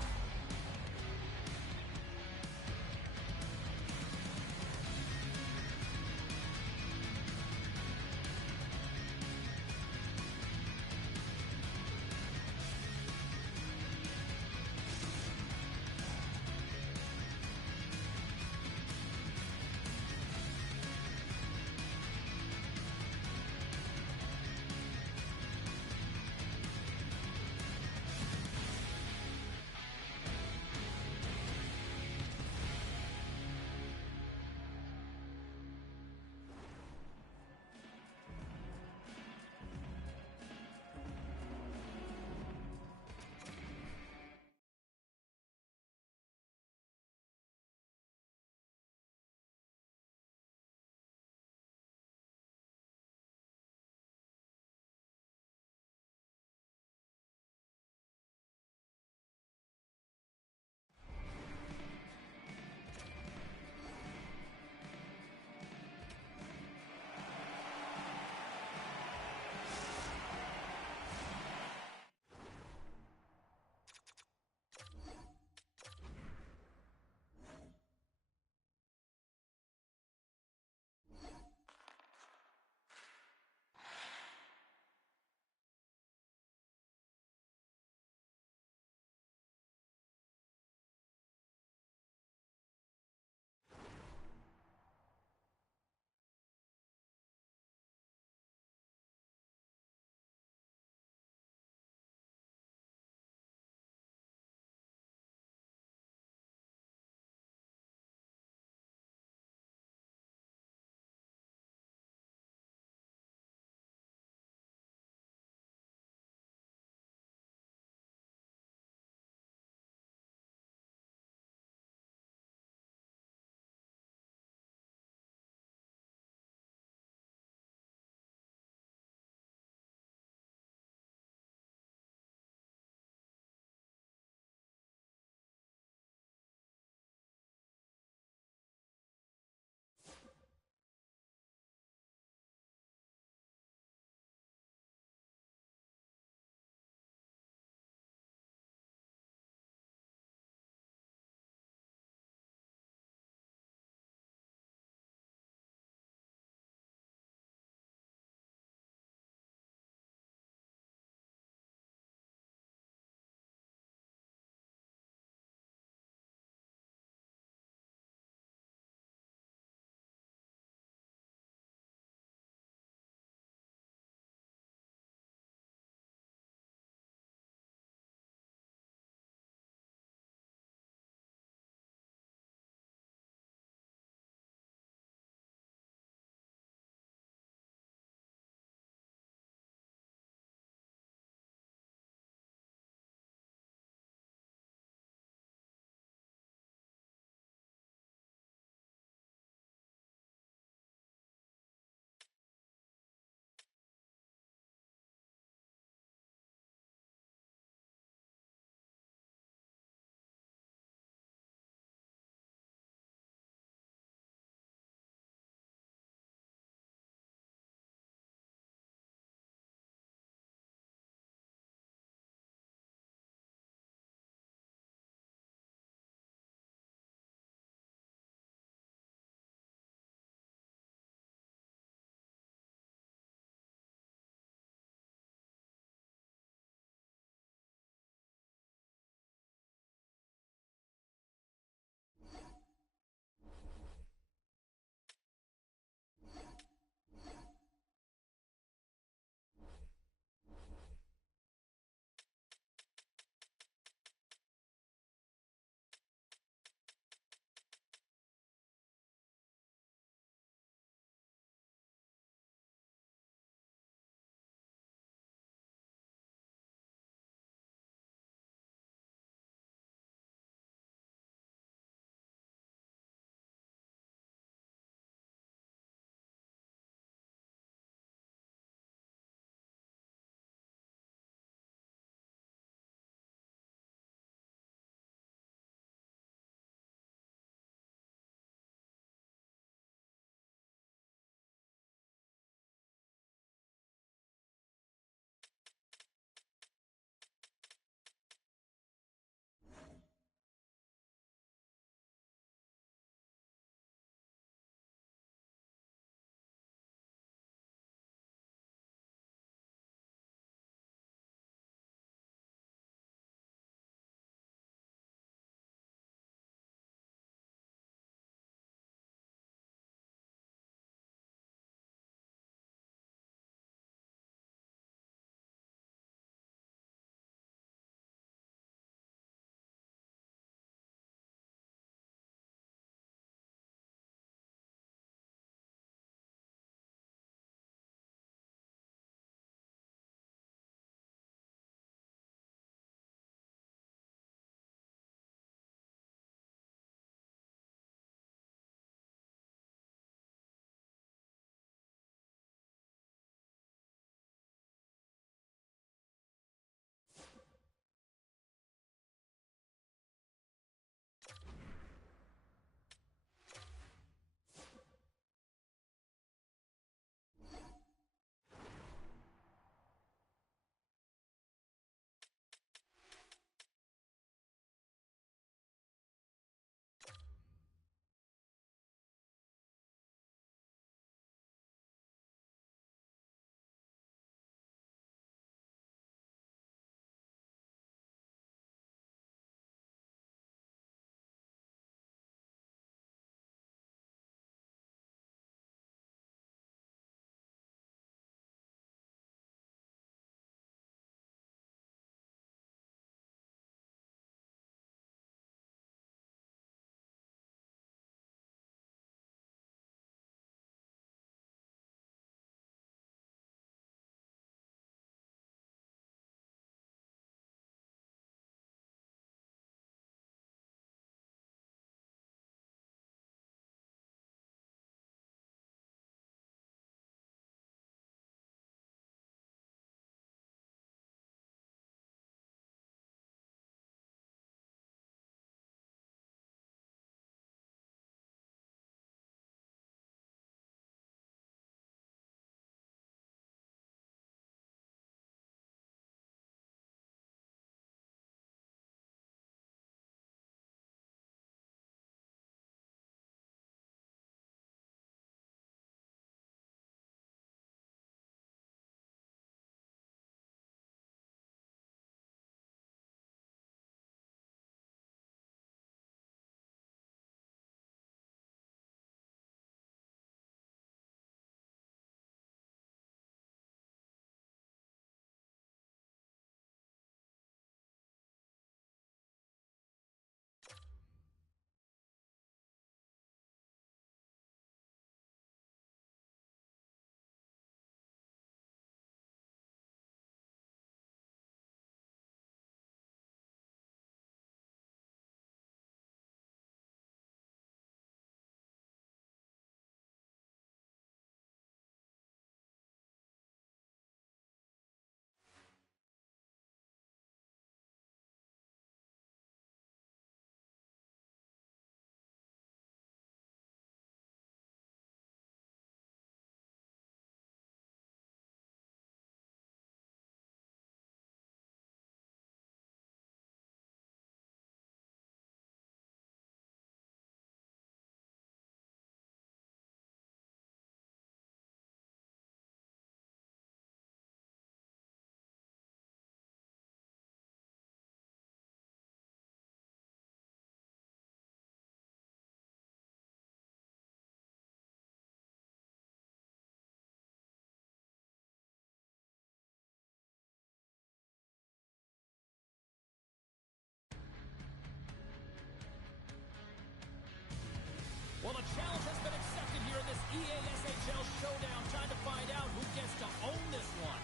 Well, the challenge has been accepted here in this EASHL showdown. Time to find out who gets to own this one.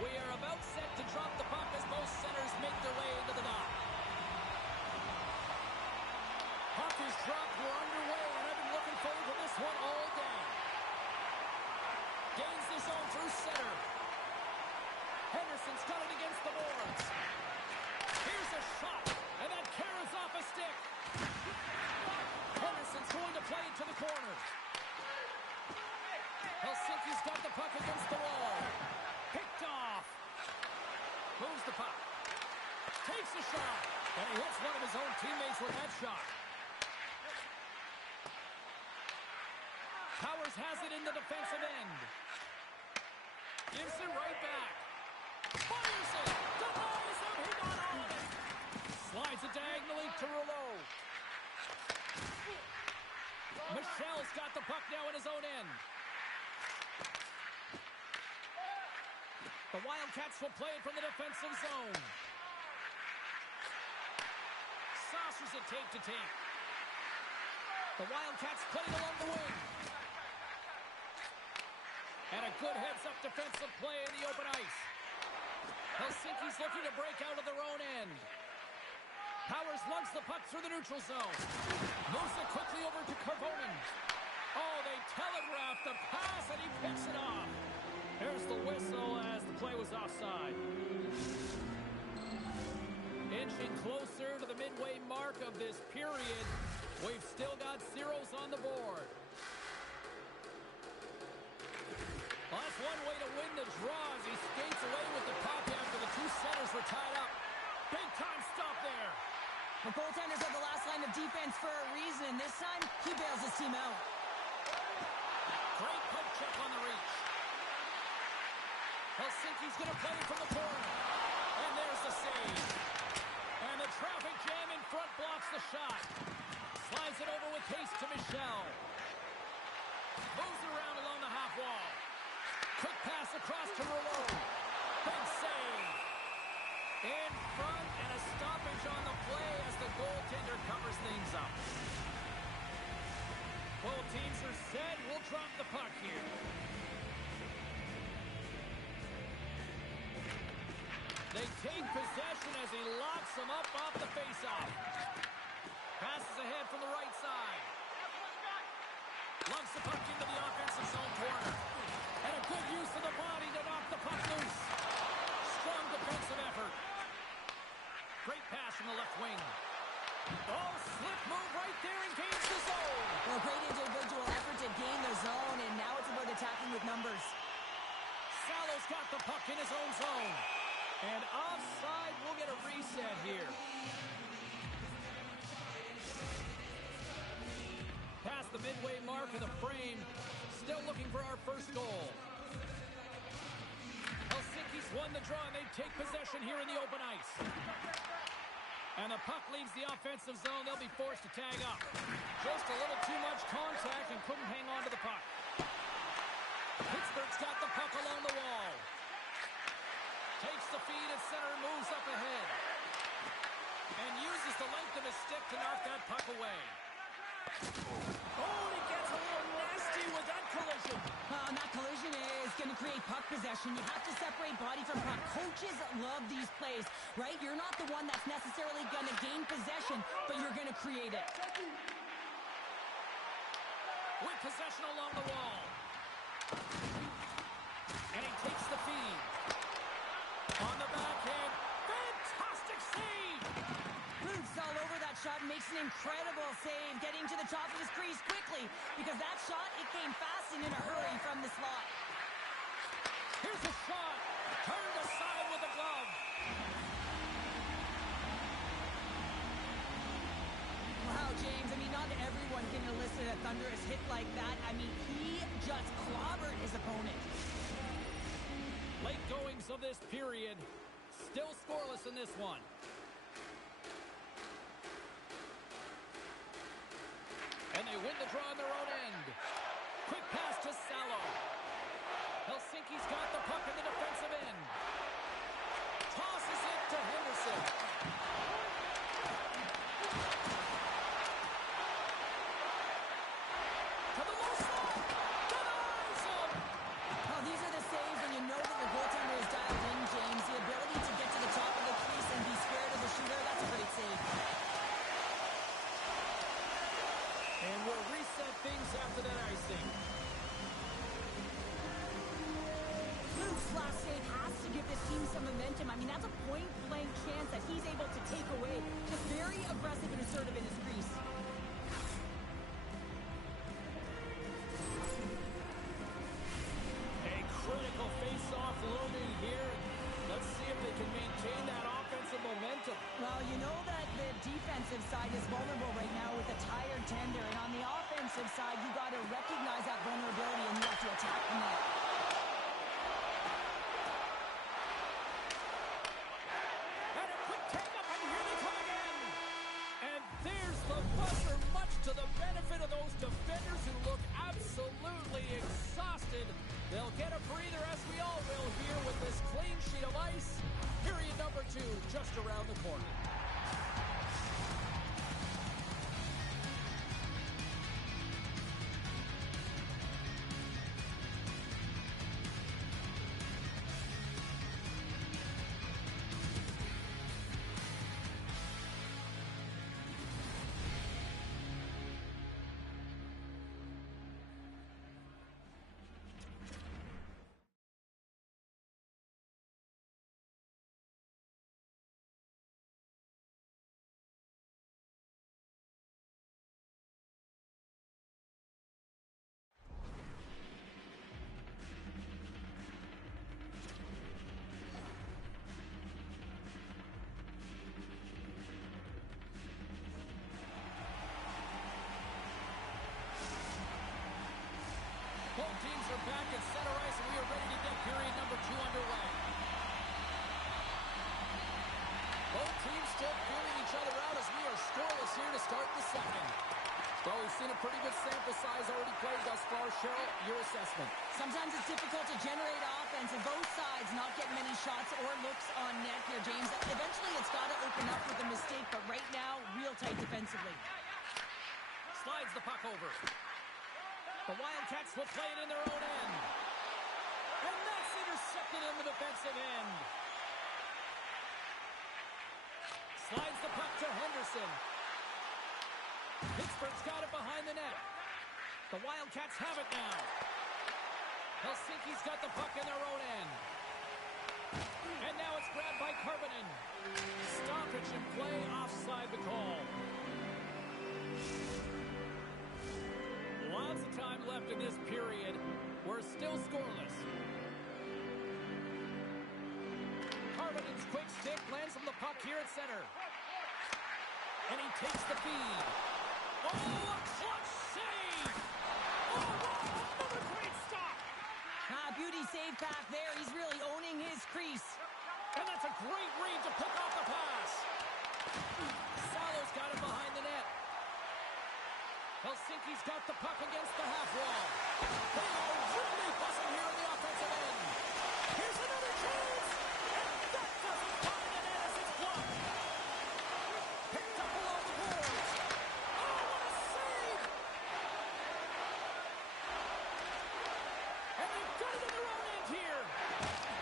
We are about set to drop the puck as both centers make their way into the dock. Puck is dropped. We're underway, and I've been looking forward to this one all day. Gains the zone through center. Henderson's got it against the boards. Here's a shot, and that carries off a stick. Henderson's going to play it to the corner. Helsinki's got the puck against the wall. Picked off. Moves the puck. Takes a shot. And he hits one of his own teammates with that shot. Powers has it in the defensive end. Gives it right back. Fires it. Denies him. He got all of it. Slides it diagonally to Rouleau. Michel's got the puck now in his own end. The Wildcats will play it from the defensive zone. Saucers it tape to tape. The Wildcats playing along the wing. And a good heads-up defensive play in the open ice. Helsinki's looking to break out of their own end. Powers lugs the puck through the neutral zone. Moves it quickly over to Karvonen. Oh, they telegraphed the pass, and he picks it off. There's the whistle as the play was offside. Inching closer to the midway mark of this period. We've still got zeros on the board. Well, that's one way to win the draw as he skates away with the puck after the two centers were tied up. Big time stop there. The goaltenders are the last line of defense for a reason. This time, he bails his team out. Great poke check on the reach. Helsinki's going to play it from the corner. And there's the save. And the traffic jam in front blocks the shot. Slides it over with haste to Michel. Moves it around along the half wall. Quick pass across to Rouleau. Big save. In front, and a stoppage on the play as the goaltender covers things up. Both teams are set. We'll drop the puck here. They take possession as he locks them up off the faceoff. Passes ahead from the right side. Lugs the puck into the offensive zone corner. And a good use of the body to knock the puck loose. Strong defensive effort. Great pass from the left wing. Oh, slip move right there and gains the zone. Well, great individual effort to gain the zone, and now it's about attacking with numbers. Salo's got the puck in his own zone. And offside, we'll get a reset here. Past the midway mark of the frame. Still looking for our first goal. Helsinki's won the draw, and they take possession here in the open ice. And the puck leaves the offensive zone. They'll be forced to tag up. Just a little too much contact and couldn't hang on to the puck. Pittsburgh's got the puck along the wall. Takes the feed at center and moves up ahead. And uses the length of his stick to knock that puck away. Oh, he gets a little nasty with that collision. And that collision is going to create puck possession. You have to separate body from puck. Coaches love these plays, right? You're not the one that's necessarily going to gain possession, but you're going to create it. With possession along the wall. And he takes the feed. On the backhand. Fantastic save! Boots all over that shot, makes an incredible save, getting to the top of his crease quickly, because that shot, it came fast and in a hurry from the slot. Here's a shot. Turned aside with a glove. Wow, James, I mean, not everyone can elicit a thunderous hit like that. I mean, he just clobbered his opponent. Late goings of this period. Still scoreless in this one. they win the draw on their own end. Quick pass to Salo. Helsinki's got the puck in the defensive end. Tosses it to Henderson. To the low slot. Denies him. Oh, these are the saves when you know that your goaltender is dialed in, James. The ability to get to the top of the crease and be square to the shooter, that's a great save. And we'll reset things after that icing. Luke's last save has to give this team some momentum. I mean, that's a point-blank chance that he's able to take away. Just very aggressive and assertive in his crease. A critical face-off looming here. Let's see if they can maintain that offensive momentum. Well, you know that the defensive side is vulnerable right now with a tired tender. And on the offensive side, you got to recognize that vulnerability and you have to attack the net. And a quick take-up, and here they come again. And there's the buzzer, much to the benefit of those defenders who look absolutely exhausted. They'll get a breather, as we all will here, with this clean sheet of ice. Period number 2 just around the corner. Both teams are back at center ice, and we are ready to get period number 2 underway. Both teams still feeling each other out as we are scoreless here to start the second. Well, we've seen a pretty good sample size already played thus far. Cheryl, your assessment. Sometimes it's difficult to generate offense, and both sides not getting many shots or looks on net here, James. Eventually, it's got to open up with a mistake, but right now, real tight defensively. Slides the puck over. The Wildcats will play it in their own end. And that's intercepted in the defensive end. Slides the puck to Henderson. Pittsburgh's got it behind the net. The Wildcats have it now. Helsinki's got the puck in their own end. And now it's grabbed by Karvinen. Stoppage in play, offside the call. Lots of time left in this period. We're still scoreless. Karvinen's quick stick lands from the puck here at center. And he takes the feed. Oh, a clutch save! Oh, wow, another great stop! Beauty save back there. He's really owning his crease. And that's a great read to pick off the pass. Salo's got it behind the net. Helsinki's got the puck against the half wall. They are really buzzing here in the offensive end. Here's another chance. And that doesn't find the net as it's blocked. Picked up along the boards. Oh, what a save! And they've got it in their own end here.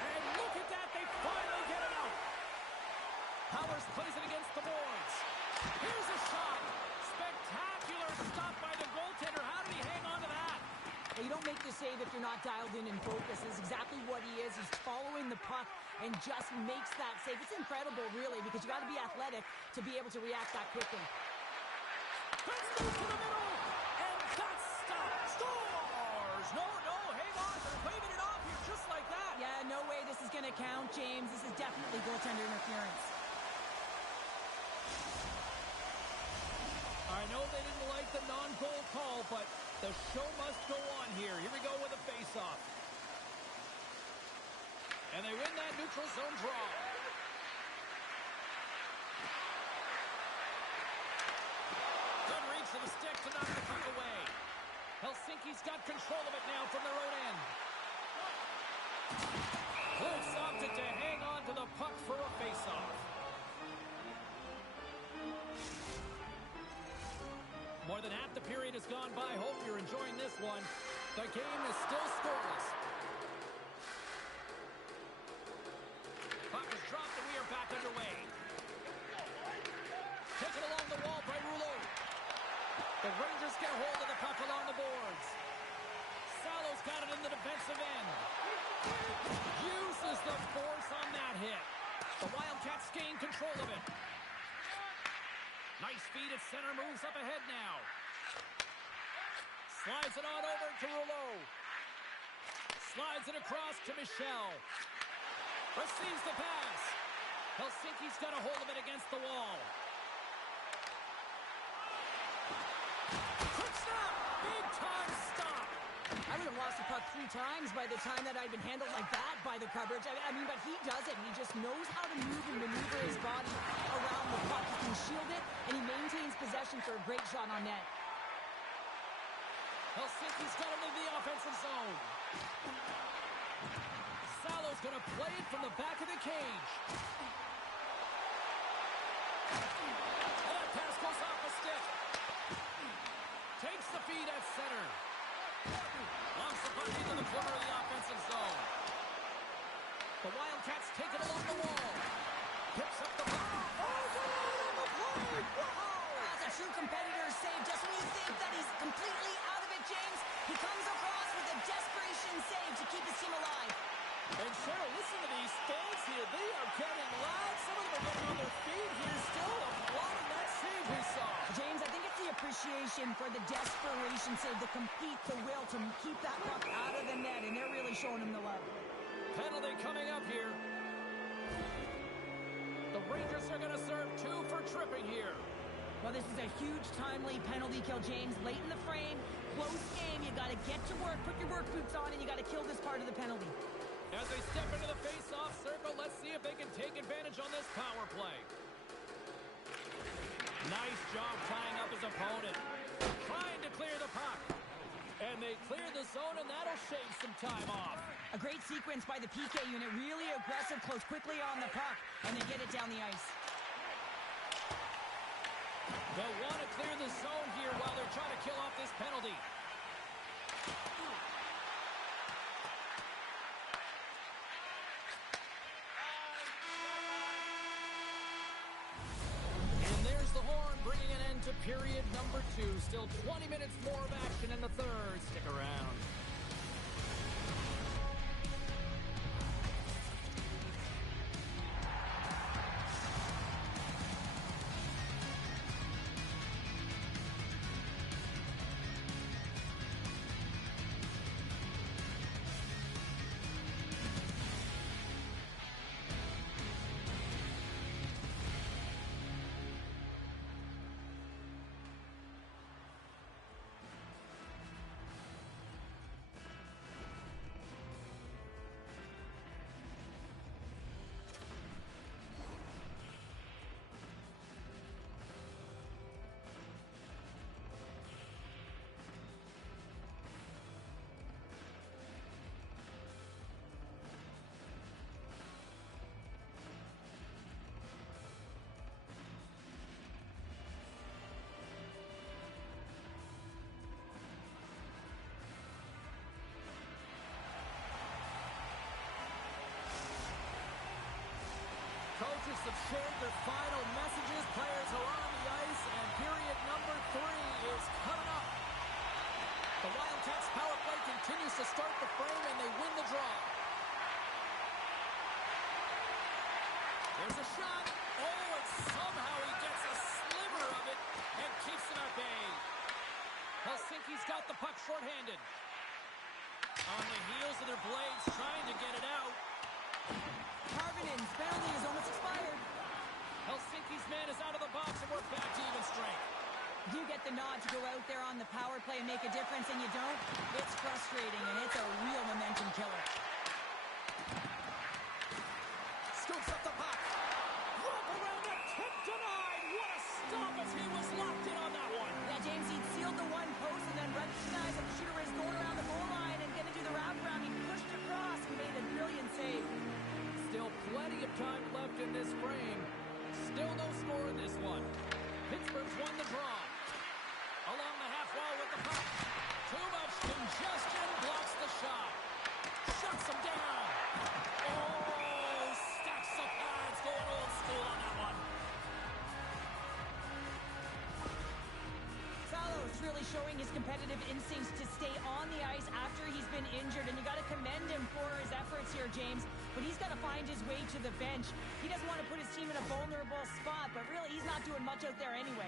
And look at that, they finally get it out. Powers plays it against the boards. Here's a shot. Spectacular stop by the goaltender. How did he hang on to that? Well, you don't make the save if you're not dialed in and focused. This is exactly what he is. He's following the puck and just makes that save. It's incredible, really, because you got to be athletic to be able to react that quickly. Let's move to the middle. And that stop scores. No, hang on. They're waving it off here just like that. Yeah, no way this is going to count, James. This is definitely goaltender interference. I know they didn't like the non-goal call, but the show must go on here. Here we go with a face-off. And they win that neutral zone draw. Good reach to the stick to knock the puck away. Helsinki's got control of it now from their own end. Close opted to hang on to the puck for a face-off. More than half the period has gone by. Hope you're enjoying this one. The game is still scoreless. Puck is dropped and we are back underway. Taken along the wall by Rouleau. The Rangers get a hold of the puck along the boards. Salo's got it in the defensive end. Uses the force on that hit. The Wildcats gain control of it. Nice feed at center, moves up ahead now. Slides it on over to Rouleau. Slides it across to Michel. Receives the pass. Helsinki's got a hold of it against the wall. Quick stop! Big time stop! I would have lost the puck 3 times by the time that I'd been handled like that by the coverage. I mean, but he does it. He just knows how to move and maneuver his body around the puck. He can shield it, and he maintains possession for a great shot on net. Helsinki's got it into the offensive zone. Salo's going to play it from the back of the cage. And that pass goes off the stick. Takes the feed at center. Launches the puck into the corner of the offensive zone. The Wildcats take it along the wall. Picks up the puck. That's a true competitor's save. Just when you think that he's completely out of it, James, he comes across with a desperation save to keep his team alive. And Cheryl, listen to these fans here. They are getting loud. Some of them are getting on their feet here still, applauding that save we saw. James, I think it's the appreciation for the desperation save, the compete, the will to keep that puck out of the net, and they're really showing him the love. Penalty coming up here. The Rangers are going to serve 2 for tripping here. Well, this is a huge, timely penalty kill, James. Late in the frame, close game. You got to get to work, put your work boots on, and you got to kill this part of the penalty. As they step into the face-off circle, let's see if they can take advantage on this power play. Nice job tying up his opponent. Trying to clear the puck. And they clear the zone, and that'll shave some time off. A great sequence by the PK unit. Really aggressive, close quickly on the puck, and they get it down the ice. They'll want to clear the zone here while they're trying to kill off this penalty. And there's the horn, bringing an end to period number 2. Still 20 minutes more of action in the third. Stick around. Coaches have shared their final messages. Players are on the ice, and period number 3 is coming up. The Wildcats power play continues to start the frame, and they win the draw. There's a shot. Oh, and somehow he gets a sliver of it and keeps it at bay. Helsinki's got the puck shorthanded. On the heels of their blades, trying to get it out. Harvinen's penalty is almost expired. Helsinki's man is out of the box, and we're back to even strength. You get the nod to go out there on the power play and make a difference, and you don't. It's frustrating, and it's a real momentum killer. Scoops up the puck. Rope around it. Tip denied. What a stop as he was locked in on that one. Yeah, James, he time left in this frame. Still no score in this one. Pittsburgh's won the draw. Along the half wall with the puck. Too much congestion, blocks the shot. Shuts him down. Oh, stacks the pads, going old school on that one. Salo's really showing his competitive instincts to stay on the ice after he's been injured, and you got to commend him for his efforts here, James. But he's got to find his way to the bench. He doesn't want to put his team in a vulnerable spot, but really he's not doing much out there anyway.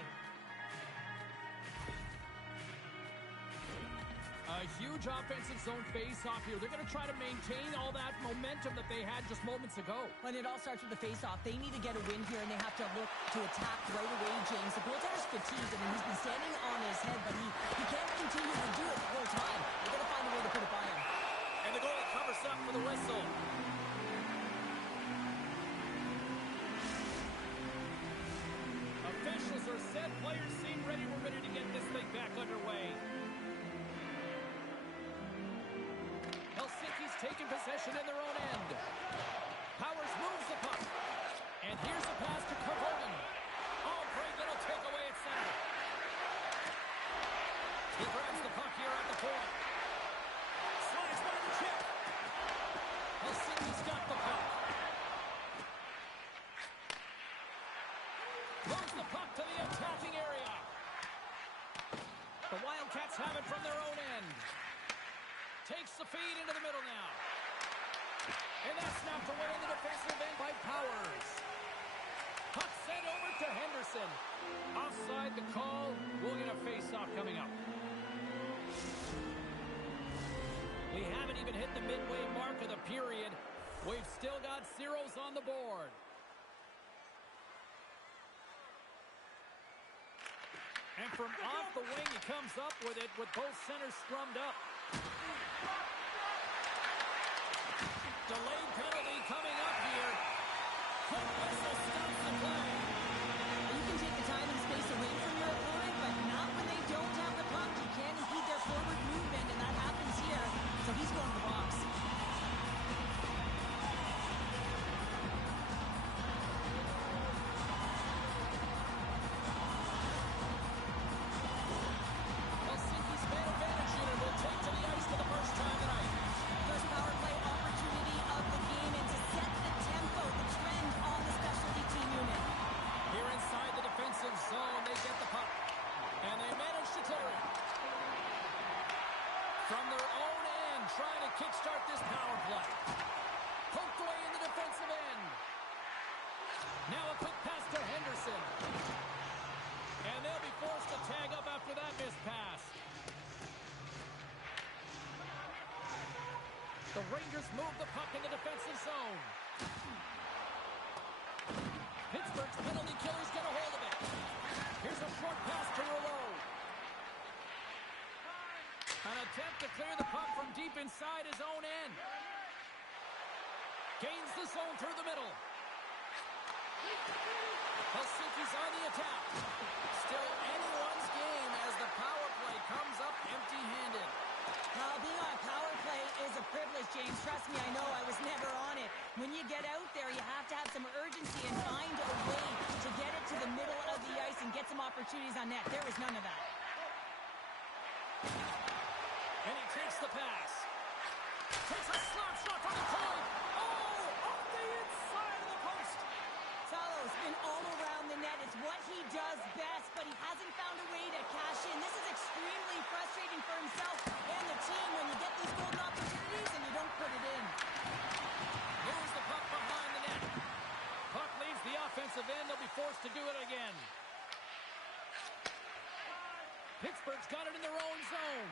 A huge offensive zone face-off here. They're going to try to maintain all that momentum that they had just moments ago. When it all starts with the face-off, they need to get a win here, and they have to look to attack right away, James. The goaltender's fatigued. I mean, he's been standing on his head, but he can't continue to do it the whole time. They've got to find a way to put it by him. And the goalie covers up for the whistle. Officials are set. Players seem ready. We're ready to get this thing back underway. Helsinki's taken possession in their own end. Powers moves the puck. And here's a pass to Kovanen. Oh, great little takeaway at center. He grabs the puck here at the point. Slides by the chip. Helsinki's got the puck. Moves the puck to the attacking area. The Wildcats have it from their own end. Takes the feed into the middle now. And that's snapped away in the defensive end by Powers. Puck sent over to Henderson. Offside the call. We'll get a face-off coming up. We haven't even hit the midway mark of the period. We've still got zeros on the board. And from off the wing, he comes up with it with both centers strummed up. Delayed penalty coming up here. Home whistle stops the play. You can take the time and space away from your opponent, but not when they don't have the puck. You can't impede their forward movement, and that happens here. So he's going to the box. Helsinki's man advantage unit will take to the ice for the first time tonight. First power play opportunity of the game, and to set the tempo, the trend on the specialty team unit. Here inside the defensive zone, they get the puck. And they manage to clear it. From their own end, trying to kickstart this power play. Poked away in the defensive end. Now a quick pass to Henderson. And they'll be forced to tag up after that missed pass. The Rangers move the puck in the defensive zone. Pittsburgh's penalty killer's got a hold of it. Here's a short pass to Rouleau. An attempt to clear the puck from deep inside his own end. Gains the zone through the middle. Helsinki's on the attack. Still anyone's game as the power play comes up empty-handed. Being on a power play is a privilege, James. Trust me, I know. I was never on it. When you get out there, you have to have some urgency and find a way to get it to the middle of the ice and get some opportunities on net. There was none of that. And he takes the pass. Takes a slap shot from the point. Oh, off the inside of the post. Salo's been all around the net. It's what he does best, but he hasn't found a way to cash in. This is extremely frustrating for himself and the team when you get these golden opportunities and you don't put it in. Moves the puck behind the net. Puck leaves the offensive end. They'll be forced to do it again. Pittsburgh's got it in their own zone.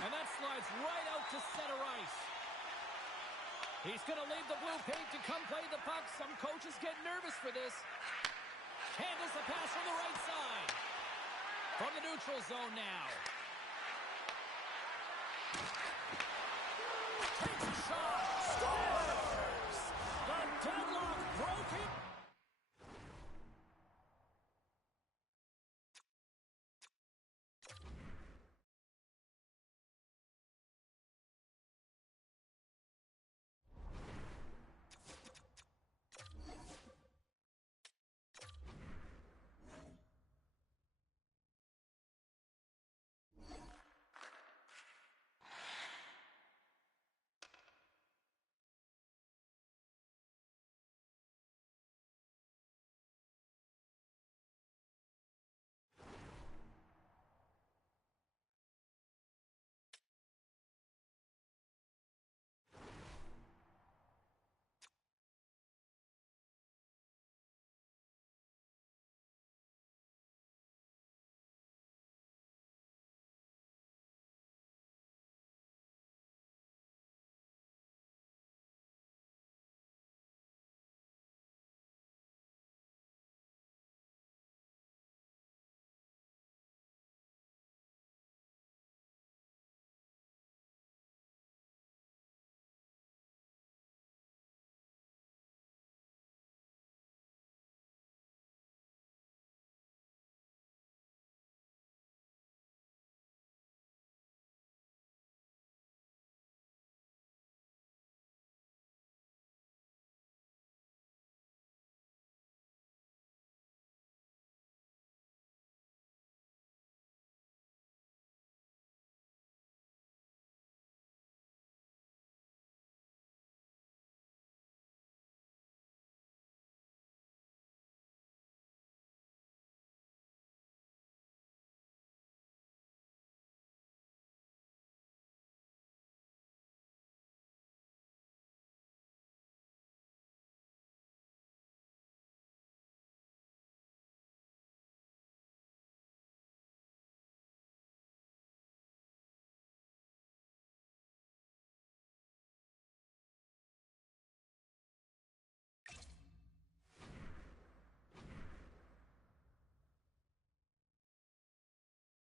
And that slides right out to center ice. He's going to leave the blue paint to come play the puck. Some coaches get nervous for this. Handles the pass from the right side. From the neutral zone now.